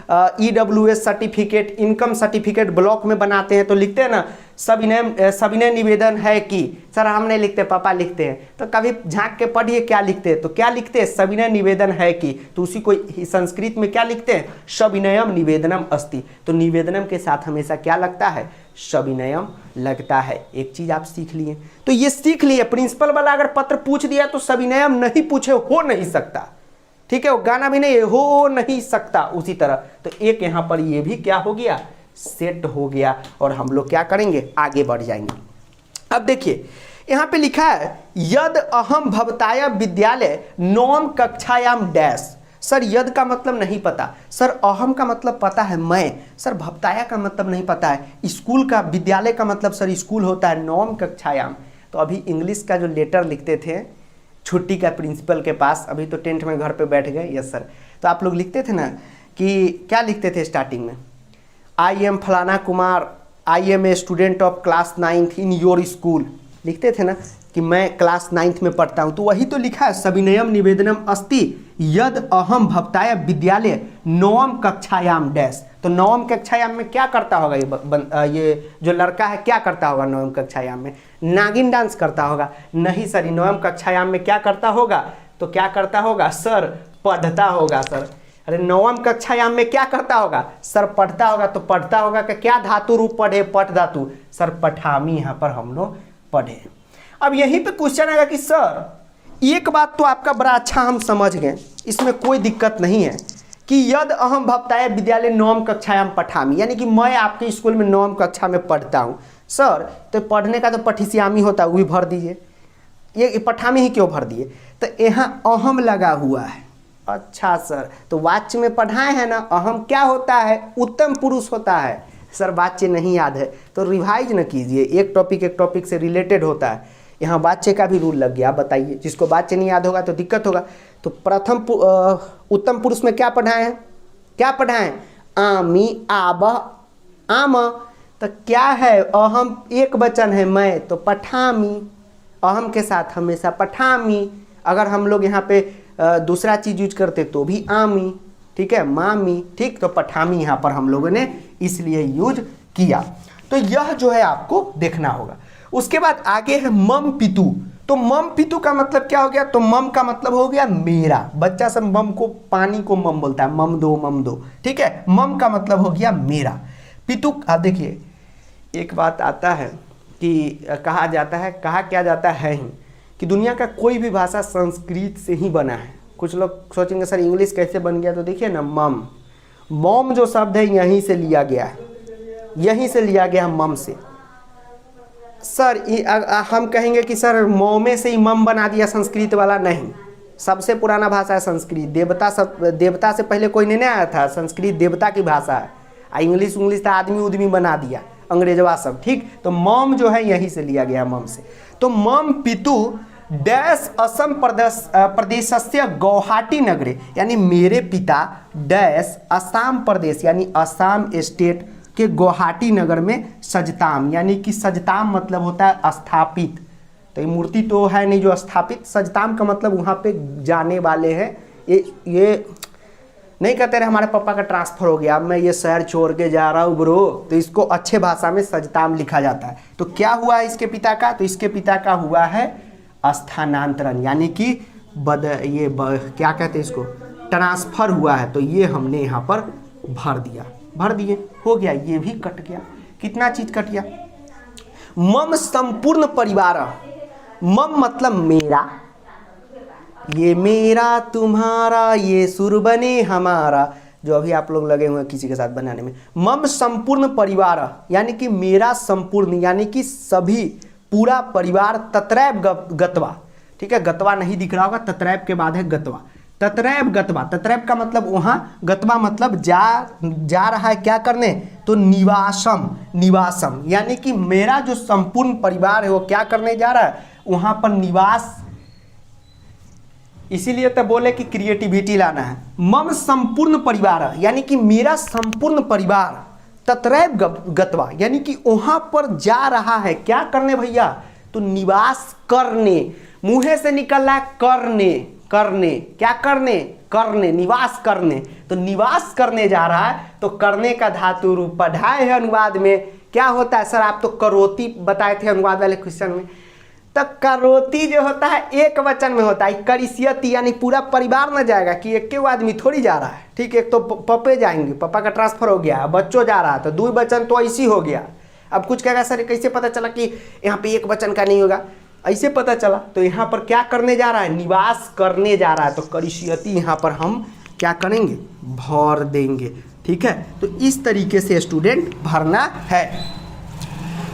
EWS certificate, income certificate block में बनाते हैं तो लिखते हैं ना सविनय निवेदन है कि। सर हम नहीं लिखते, पापा लिखते हैं। तो कभी झांक के पढ़िए क्या लिखते हैं, तो क्या लिखते हैं? सविनय निवेदन है कि। तो उसी को संस्कृत में क्या लिखते हैं? सविनयम निवेदनम अस्ति। तो निवेदनम के साथ हमेशा क्या लगता है? सविनयम लगता है। एक चीज आप सीख लिए, तो ये सीख लिए। प्रिंसिपल वाला अगर पत्र पूछ दिया तो सविनयम नहीं पूछे हो नहीं सकता, ठीक है। वो गाना भी नहीं हो नहीं सकता उसी तरह। तो एक यहाँ पर ये भी क्या हो गया? सेट हो गया। और हम लोग क्या करेंगे? आगे बढ़ जाएंगे। अब देखिए यहाँ पे लिखा है यद अहम भवताय विद्यालय नवम कक्षायाम डैश। सर यद का मतलब नहीं पता, सर अहम का मतलब पता है मैं, सर भवताया का मतलब नहीं पता है। स्कूल का, विद्यालय का मतलब सर स्कूल होता है, नवम कक्षायाम। तो अभी इंग्लिश का जो लेटर लिखते थे छुट्टी का प्रिंसिपल के पास, अभी तो 10th में घर पे बैठ गए, यस सर। तो आप लोग लिखते थे ना कि क्या लिखते थे स्टार्टिंग में? आई एम फलाना Kumar, I am a student of class 9th in your school, लिखते थे ना कि मैं क्लास 9th में पढ़ता हूँ। तो वही तो लिखा है सविनयम निवेदनम अस्ति यद अहम भवताय विद्यालय नवम कक्षायाम डैश। तो नवम कक्षायाम में क्या करता होगा ये जो लड़का है, क्या करता होगा नवम कक्षायाम में? नागिन डांस करता होगा? नहीं सर, नवम कक्षायाम में क्या करता होगा? तो क्या करता होगा सर? पढ़ता होगा सर। अरे नवम कक्षायाम में क्या करता होगा? सर पढ़ता होगा। तो पढ़ता होगा कि क्या धातु रूप पढ़े? पठ धातु। सर पठामी यहाँ पर हम लोग पढ़े। अब यहीं पे क्वेश्चन आएगा कि सर एक बात तो आपका बड़ा अच्छा हम समझ गए, इसमें कोई दिक्कत नहीं है कि यद अहम भवताय विद्यालय नवम कक्षायाम पठामी, यानी कि मैं आपके स्कूल में नवम कक्षा में पढ़ता हूँ। सर तो पढ़ने का तो पठिश्यामी होता है, वो भी भर दीजिए, ये पठामी ही क्यों भर दिए? तो यहाँ अहम लगा हुआ है, अच्छा सर, तो वाच्य में पढ़ाए हैं ना, अहम क्या होता है, उत्तम पुरुष होता है। सर वाच्य नहीं याद है तो रिवाइज न कीजिए, एक टॉपिक से रिलेटेड होता है। यहाँ वाच्य का भी रूल लग गया। आप बताइए, जिसको वाच्य नहीं याद होगा तो दिक्कत होगा। तो प्रथम उत्तम पुरुष में क्या पढ़ाए हैं, क्या पढ़ाएं, आमी, आब, आम। तो क्या है, अहम एक वचन है मैं, तो पठामी, अहम के साथ हमेशा पठामी। अगर हम लोग यहाँ पे दूसरा चीज यूज करते तो भी आमी, ठीक है, मामी, ठीक। तो पठामी यहाँ पर हम लोगों ने इसलिए यूज किया। तो यह जो है आपको देखना होगा। उसके बाद आगे है मम पितु। तो मम पितु का मतलब क्या हो गया, तो मम का मतलब हो गया मेरा। बच्चा सब मम को, पानी को मम बोलता है, मम दो, ठीक है। मम का मतलब हो गया मेरा। पितु, आप देखिए एक बात आता है कि कहा जाता है, कहा क्या जाता है ही कि दुनिया का कोई भी भाषा संस्कृत से ही बना है। कुछ लोग सोचेंगे सर इंग्लिश कैसे बन गया, तो देखिए ना, मम जो शब्द है यहीं से लिया गया है, यहीं से लिया गया मम से। सर हम कहेंगे कि सर मोमे से ही मम बना दिया संस्कृत वाला, नहीं। सबसे पुराना भाषा है संस्कृत। देवता से पहले कोई नहीं आया था, संस्कृत देवता की भाषा है। इंग्लिश तो आदमी उदमी बना दिया, अंग्रेजवा सब, ठीक। तो मम जो है यहीं से लिया गया, मम से। तो मम पितु डैश असम प्रदेशस्य गौहाटी नगरे, यानी मेरे पिता डैश असम प्रदेश यानी असम स्टेट के गुवाहाटी नगर में सजताम, यानी कि सजताम मतलब होता है स्थापित। तो ये मूर्ति तो है नहीं जो स्थापित, सजताम का मतलब वहाँ पे जाने वाले हैं। ये नहीं कहते रहे हमारे पापा का ट्रांसफ़र हो गया, अब मैं ये शहर छोड़ के जा रहा हूँ ब्रो, तो इसको अच्छे भाषा में सजताम लिखा जाता है। तो क्या हुआ है इसके पिता का, तो इसके पिता का हुआ है स्थानांतरण, यानी कि क्या कहते हैं इसको, ट्रांसफ़र हुआ है। तो ये हमने यहाँ पर भर दिए, हो गया, ये भी कट गया। कितना चीज कट गया। मम संपूर्ण परिवार, मम मतलब मेरा, ये मेरा तुम्हारा, ये सुर बने हमारा, जो अभी आप लोग लगे हुए हैं किसी के साथ बनाने में। मम संपूर्ण परिवार, यानी कि मेरा संपूर्ण, यानी कि सभी, पूरा परिवार। तत्रैव गत्वा, ठीक है, गत्वा नहीं दिख रहा होगा, तत्रैव के बाद है गत्वा। तत्रैव गत्वा, तत्रैव का मतलब वहाँ, गत्वा मतलब जा रहा है क्या करने, तो निवासम, यानी कि मेरा जो संपूर्ण परिवार है वो क्या करने जा रहा है, वहाँ पर निवास। इसीलिए तो बोले कि क्रिएटिविटी लाना है। मम संपूर्ण परिवार, यानी कि मेरा संपूर्ण परिवार। तत्रैव गत्वा, यानी कि वहाँ पर जा रहा है क्या करने भैया, तो निवास करने। मुँह से निकल रहा है करने, क्या करने, निवास करने। तो निवास करने जा रहा है, तो करने का धातु रूप पढ़ाए है अनुवाद में, क्या होता है सर, आप तो करोती बताए थे अनुवाद वाले क्वेश्चन में। तो करोती जो होता है एक वचन में होता है, करिष्यति, यानी पूरा परिवार न जाएगा, कि एक के आदमी थोड़ी जा रहा है, ठीक। एक तो पप्पे जाएंगे, पापा का ट्रांसफर हो गया, बच्चों जा रहा है, तो दो वचन तो ऐसी हो गया। अब कुछ कहेगा सर कैसे पता चला कि यहाँ पे एक वचन का नहीं होगा, ऐसे पता चला। तो यहाँ पर क्या करने जा रहा है, निवास करने जा रहा है, तो करिष्यति यहाँ पर हम क्या करेंगे, भर देंगे, ठीक है। तो इस तरीके से स्टूडेंट भरना है।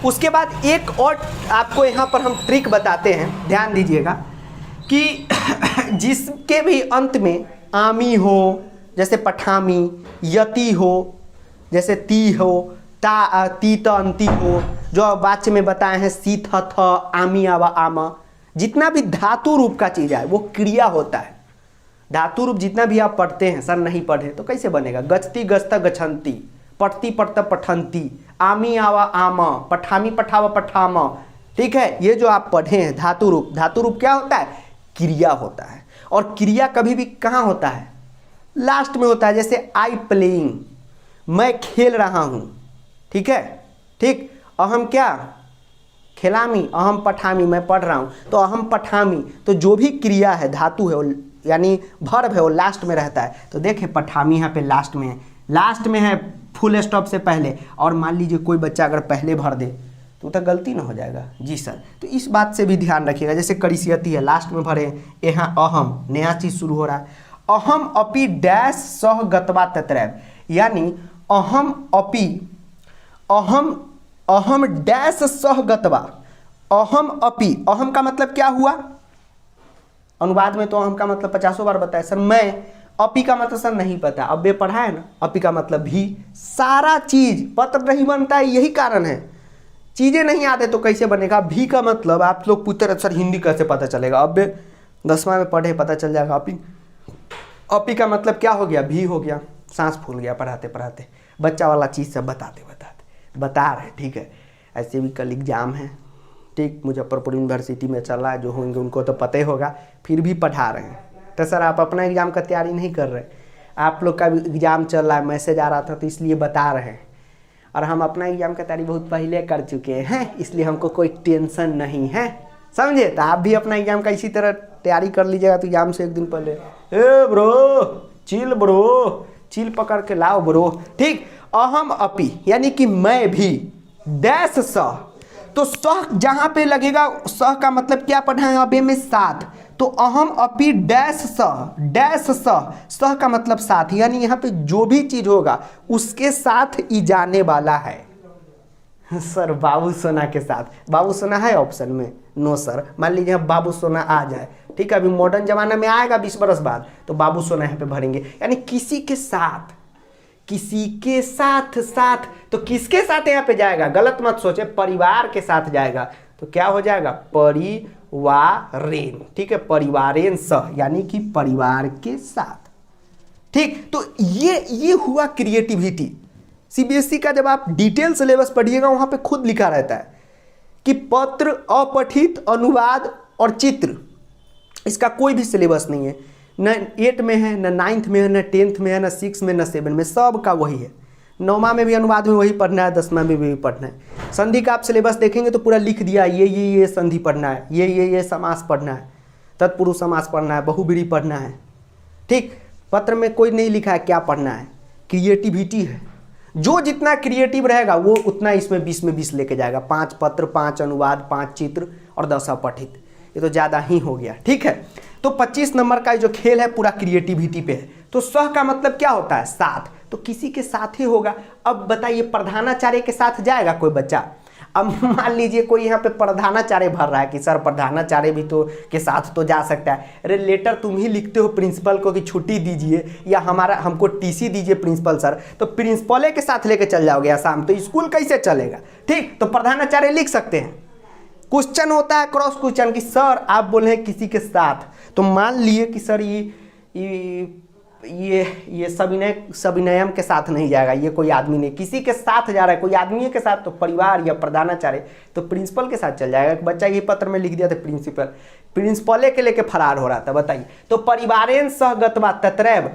उसके बाद एक और आपको यहाँ पर हम ट्रिक बताते हैं, ध्यान दीजिएगा, कि जिसके भी अंत में आमी हो, जैसे पठामी, यति हो, जैसे ती हो, ती त अंति हो, जो वाच्य में बताए हैं सी थ थ, आमी आवा आमा, जितना भी धातु रूप का चीज़ है वो क्रिया होता है। धातु रूप जितना भी आप पढ़ते हैं, सर नहीं पढ़े तो कैसे बनेगा, गच्छति गच्छता गच्छन्ति, पठती पठता पठन्ति, आमी आवा आमा, पठामी पठावा पठामा, ठीक है। ये जो आप पढ़े हैं धातु रूप क्या होता है, क्रिया होता है। और क्रिया कभी भी कहाँ होता है, लास्ट में होता है। जैसे आई प्लेइंग, मैं खेल रहा हूँ, ठीक है, ठीक। अहम क्या, खेलामी, अहम पठामी, मैं पढ़ रहा हूँ, तो अहम पठामी। तो जो भी क्रिया है, धातु है, यानी वर्ब है, वो लास्ट में रहता है। तो देखिए पठामी यहाँ पे लास्ट में है, फुल स्टॉप से पहले। और मान लीजिए कोई बच्चा अगर पहले भर दे तो गलती ना हो जाएगा जी सर। तो इस बात से भी ध्यान रखिएगा। जैसे करिष्यति है, लास्ट में भरे, यहाँ अहम, नया चीज़ शुरू हो रहा है। अहम अपि डैश सह गत्वा तत्रैव, यानी अहम अपि, अहम डैश सह गत्वा, अहम अपि, अहम का मतलब क्या हुआ, अनुवाद में तो अहम का मतलब 50 बार बताया सर, मैं, अपी का मतलब सर नहीं पता, अब ये पढ़ा है ना, अपी का मतलब भी। सारा चीज पत्र नहीं बनता है, यही कारण है, चीजें नहीं आते तो कैसे बनेगा। भी का मतलब आप लोग पूछते रहे सर हिंदी कैसे पता चलेगा, अब 10वां में पढ़े पता चल जाएगा। अपी का मतलब क्या हो गया, भी हो गया, सांस फूल गया पढ़ाते पढ़ाते, बच्चा वाला चीज़ सब बताते बता रहे। ठीक है, ऐसे भी कल एग्जाम है, ठीक, मुजफ्फरपुर यूनिवर्सिटी में चल रहा है, जो होंगे उनको तो पता ही होगा, फिर भी पढ़ा रहे हैं। तो सर आप अपना एग्ज़ाम का तैयारी नहीं कर रहे, आप लोग का भी एग्ज़ाम चल रहा है, मैसेज आ रहा था तो इसलिए बता रहे हैं। और हम अपना एग्ज़ाम का तैयारी बहुत पहले कर चुके हैं, इसलिए हमको कोई टेंशन नहीं है, समझे। तो आप भी अपना एग्ज़ाम का इसी तरह तैयारी कर लीजिएगा। तो एग्ज़ाम से एक दिन पहले ए ब्रो चिल पकड़ के लाओ ब्रो, ठीक। अहम अपी यानी कि मैं भी, डैश सह, तो सह जहाँ पे लगेगा, सह का मतलब क्या पढ़ा है अबे में साथ, तो अहम अपी डैश सह, सह का मतलब साथ, यानी यहाँ पे जो भी चीज होगा उसके साथ ही जाने वाला है। सर बाबू सोना के साथ, बाबू सोना है ऑप्शन में, नो सर। मान लीजिए बाबू सोना आ जाए, ठीक है, अभी मॉडर्न जमाना में आएगा 20 बरस बाद, तो बाबू सोना यहाँ पे भरेंगे, यानी किसी के साथ साथ, तो किसके साथ यहाँ पे जाएगा, गलत मत सोचे, परिवार के साथ जाएगा, तो क्या हो जाएगा, परिवारेन, ठीक है, परिवारेन सह, यानी कि परिवार के साथ, ठीक। तो ये हुआ क्रिएटिविटी। सीबीएसई का जब आप डिटेल सिलेबस पढ़िएगा वहां पे खुद लिखा रहता है कि पत्र, अपठित, अनुवाद और चित्र, इसका कोई भी सिलेबस नहीं है, न 8 में है, न 9th में है, न 10th में है, न 6 में, न 7 में, सब का वही है। 9वां में भी अनुवाद में वही पढ़ना है, 10वां में भी पढ़ना है। संधि का आप सिलेबस देखेंगे तो पूरा लिख दिया, ये संधि पढ़ना है, ये समास पढ़ना है, तत्पुरुष समास पढ़ना है, बहुब्रीहि पढ़ना है, ठीक। पत्र में कोई नहीं लिखा है क्या पढ़ना है, क्रिएटिविटी है, जो जितना क्रिएटिव रहेगा वो उतना इसमें 20 में 20 लेके जाएगा। 5 पत्र, 5 अनुवाद, 5 चित्र और 10 अपठित, ये तो ज़्यादा ही हो गया, ठीक है। तो 25 नंबर का जो खेल है पूरा क्रिएटिविटी पे है। तो सह का मतलब क्या होता है, साथ, तो किसी के साथ ही होगा। अब बताइए प्रधानाचार्य के साथ जाएगा कोई बच्चा, अब मान लीजिए कोई यहाँ पे प्रधानाचार्य भर रहा है कि सर प्रधानाचार्य भी तो के साथ तो जा सकता है, अरे लेटर तुम ही लिखते हो प्रिंसिपल को कि छुट्टी दीजिए या हमको टीसी दीजिए प्रिंसिपल सर, तो प्रिंसिपल के साथ लेके चल जाओगे आसाम, तो स्कूल कैसे चलेगा, ठीक। तो प्रधानाचार्य लिख सकते हैं। क्वेश्चन होता है क्रॉस क्वेश्चन कि सर आप बोले हैं किसी के साथ, तो मान लिए कि सर ये सविनयम के साथ नहीं जाएगा, ये कोई आदमी नहीं, किसी के साथ जा रहा है, कोई आदमी के साथ, तो परिवार या प्रधानाचार्य, तो प्रिंसिपल के साथ चल जाएगा। बच्चा ये पत्र में लिख दिया था प्रिंसिपल के लेके फरार हो रहा था, बताइए। तो परिवारेन सह गत्वा तत्रैव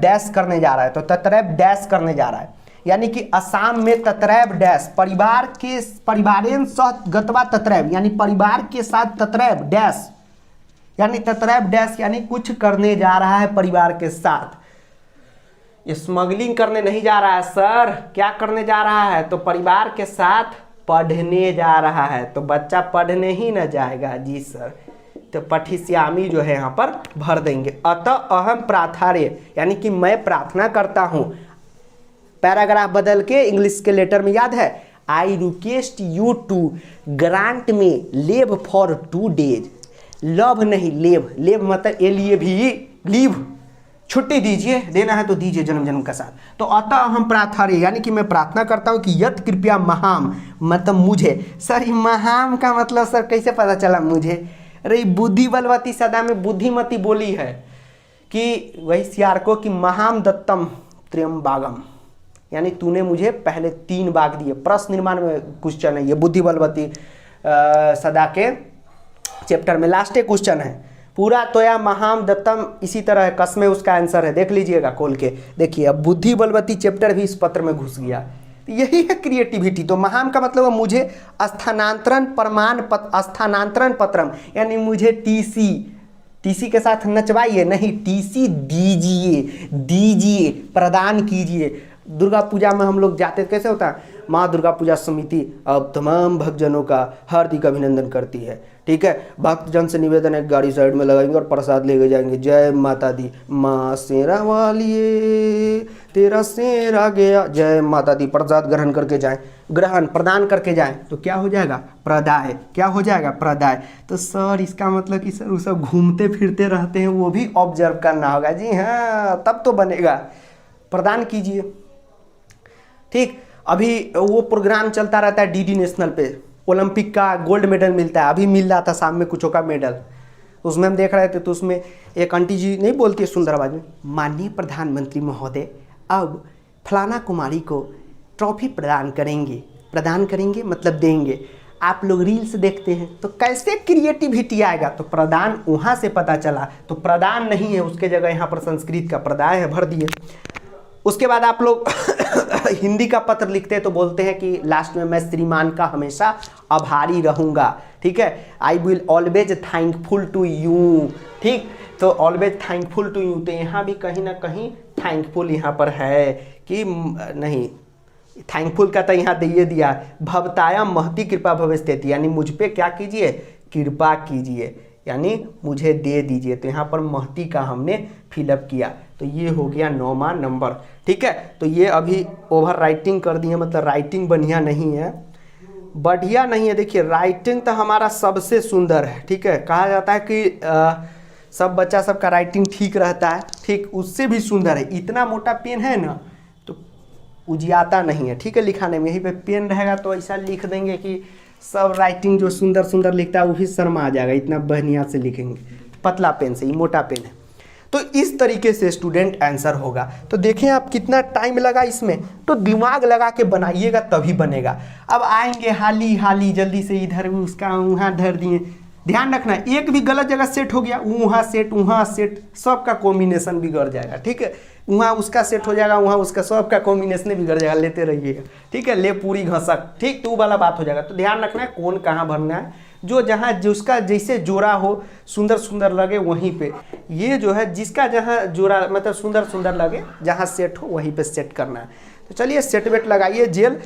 डैश करने जा रहा है, तो तत्रैव डैश करने जा रहा है, यानी कि असम में तत्रैव डैश, परिवारेन सह गत्वा तत्रैव, यानी परिवार के साथ तत्रैव डैश, यानी तत्रैव डैश, यानी कुछ करने जा रहा है परिवार के साथ। ये स्मगलिंग करने नहीं जा रहा है सर, क्या करने जा रहा है, तो परिवार के साथ पढ़ने जा रहा है, तो बच्चा पढ़ने ही न जाएगा जी सर, तो पठिष्यामि जो है यहाँ पर भर देंगे। अतः अहम प्रार्थारे, यानी कि मैं प्रार्थना करता हूँ, पैराग्राफ बदल के इंग्लिश के लेटर में याद है, I request you to grant me leave for 2 days, love नहीं लेव मतलब लिए भी लीव, छुट्टी दीजिए, देना है तो दीजिए जन्म का साथ। तो अतः हम प्रार्थारे, यानी कि मैं प्रार्थना करता हूँ कि यत कृपया महाम, मतलब मुझे, सर महाम का मतलब सर कैसे पता चला मुझे, अरे बुद्धि बलवती सदा में बुद्धिमती बोली है कि वही सियारको की महाम दत्तम त्र्यंबागम, यानी तूने मुझे पहले 3 बाग दिए। प्रश्न निर्माण में क्वेश्चन है ये, बुद्धि बलवती सदा के चैप्टर में लास्ट क्वेश्चन है पूरा, तो या महाम दत्तम इसी तरह है, कसमें उसका आंसर है, देख लीजिएगा खोल के देखिए। अब बुद्धि बलवती चैप्टर भी इस पत्र में घुस गया, यही है क्रिएटिविटी। तो महाम का मतलब है मुझे स्थानांतरण पत्रम, यानी मुझे टीसी के साथ नचवाइए नहीं, टीसी दीजिए, प्रदान कीजिए। दुर्गा पूजा में हम लोग जाते कैसे होता है, माँ दुर्गा पूजा समिति अब तमाम भक्तजनों का हार्दिक अभिनंदन करती है, ठीक है। भक्तजन से निवेदन है, गाड़ी साइड में लगाएंगे और प्रसाद लेके जाएंगे। जय माता दी, माँ शेरा वाली तेरा शेर आ गया, जय माता दी। प्रसाद ग्रहण करके जाएं, ग्रहण प्रदान करके जाएं तो क्या हो जाएगा, प्रदाय। क्या हो जाएगा, प्रदाय। तो सर इसका मतलब कि सर वो सब घूमते फिरते रहते हैं, वो भी ऑब्जर्व करना होगा। जी हाँ, तब तो बनेगा। प्रदान कीजिए, ठीक। अभी वो प्रोग्राम चलता रहता है डीडी नेशनल पे, ओलंपिक का गोल्ड मेडल मिलता है। अभी मिल रहा था शाम में कुछ का मेडल, उसमें हम देख रहे थे। तो उसमें एक आंटी जी नहीं बोलती है सुंदर आवाज में, माननीय प्रधानमंत्री महोदय अब फलाना कुमारी को ट्रॉफी प्रदान करेंगे। प्रदान करेंगे मतलब देंगे। आप लोग रील्स देखते हैं तो कैसे क्रिएटिविटी आएगा, तो प्रदान वहाँ से पता चला। तो प्रदान नहीं है, उसके जगह यहाँ पर संस्कृत का प्रदाय है, भर दिए। उसके बाद आप लोग हिंदी का पत्र लिखते हैं तो बोलते हैं कि लास्ट में मैं श्रीमान का हमेशा आभारी रहूँगा, ठीक है। I will always thankful to you, ठीक। तो ऑलवेज थैंकफुल टू यू, तो यहाँ भी कहीं ना कहीं थैंकफुल यहाँ पर है कि नहीं, थैंकफुल का तो यहाँ दे दिया। भवताया महती कृपा भवेस्तेति, यानी मुझ पे क्या कीजिए, कृपा कीजिए, यानी मुझे दे दीजिए। तो यहाँ पर महती का हमने फिलअप किया, तो ये हो गया 9वां नंबर, ठीक है। तो ये अभी ओवर राइटिंग कर दिए, मतलब राइटिंग बढ़िया नहीं है, बढ़िया नहीं है। देखिए राइटिंग तो हमारा सबसे सुंदर है, ठीक है। कहा जाता है कि सब बच्चा सबका राइटिंग ठीक रहता है, ठीक, उससे भी सुंदर है। इतना मोटा पेन है ना तो उजियाता नहीं है, ठीक है, लिखाने में। यहीं पे पेन रहेगा तो ऐसा लिख देंगे कि सब राइटिंग जो सुंदर सुंदर लिखता है वो भी शर्मा आ जाएगा, इतना बढ़िया से लिखेंगे। पतला पेन से, ये मोटा पेन है। तो इस तरीके से स्टूडेंट आंसर होगा। तो देखें आप कितना टाइम लगा इसमें, तो दिमाग लगा के बनाइएगा तभी बनेगा। अब आएंगे हाली हाली जल्दी से, इधर उसका वहाँ धर दिए। ध्यान रखना, एक भी गलत जगह सेट हो गया, वहाँ सेट, सबका कॉम्बिनेशन बिगड़ जाएगा, ठीक है। वहाँ उसका सेट हो जाएगा, वहाँ उसका, सबका कॉम्बिनेशन बिगड़ जाएगा। लेते रहिएगा, ठीक है। ले पूरी घसक, ठीक, तो वो वाला बात हो जाएगा। तो ध्यान रखना है कौन कहाँ भरना है, जो जहाँ जिसका जैसे जोड़ा हो, सुंदर सुंदर लगे वहीं पे। ये जो है जिसका जहाँ जोड़ा मतलब सुंदर सुंदर लगे, जहाँ सेट हो वहीं पे सेट करना है। तो चलिए सेट वेट लगाइए जेल।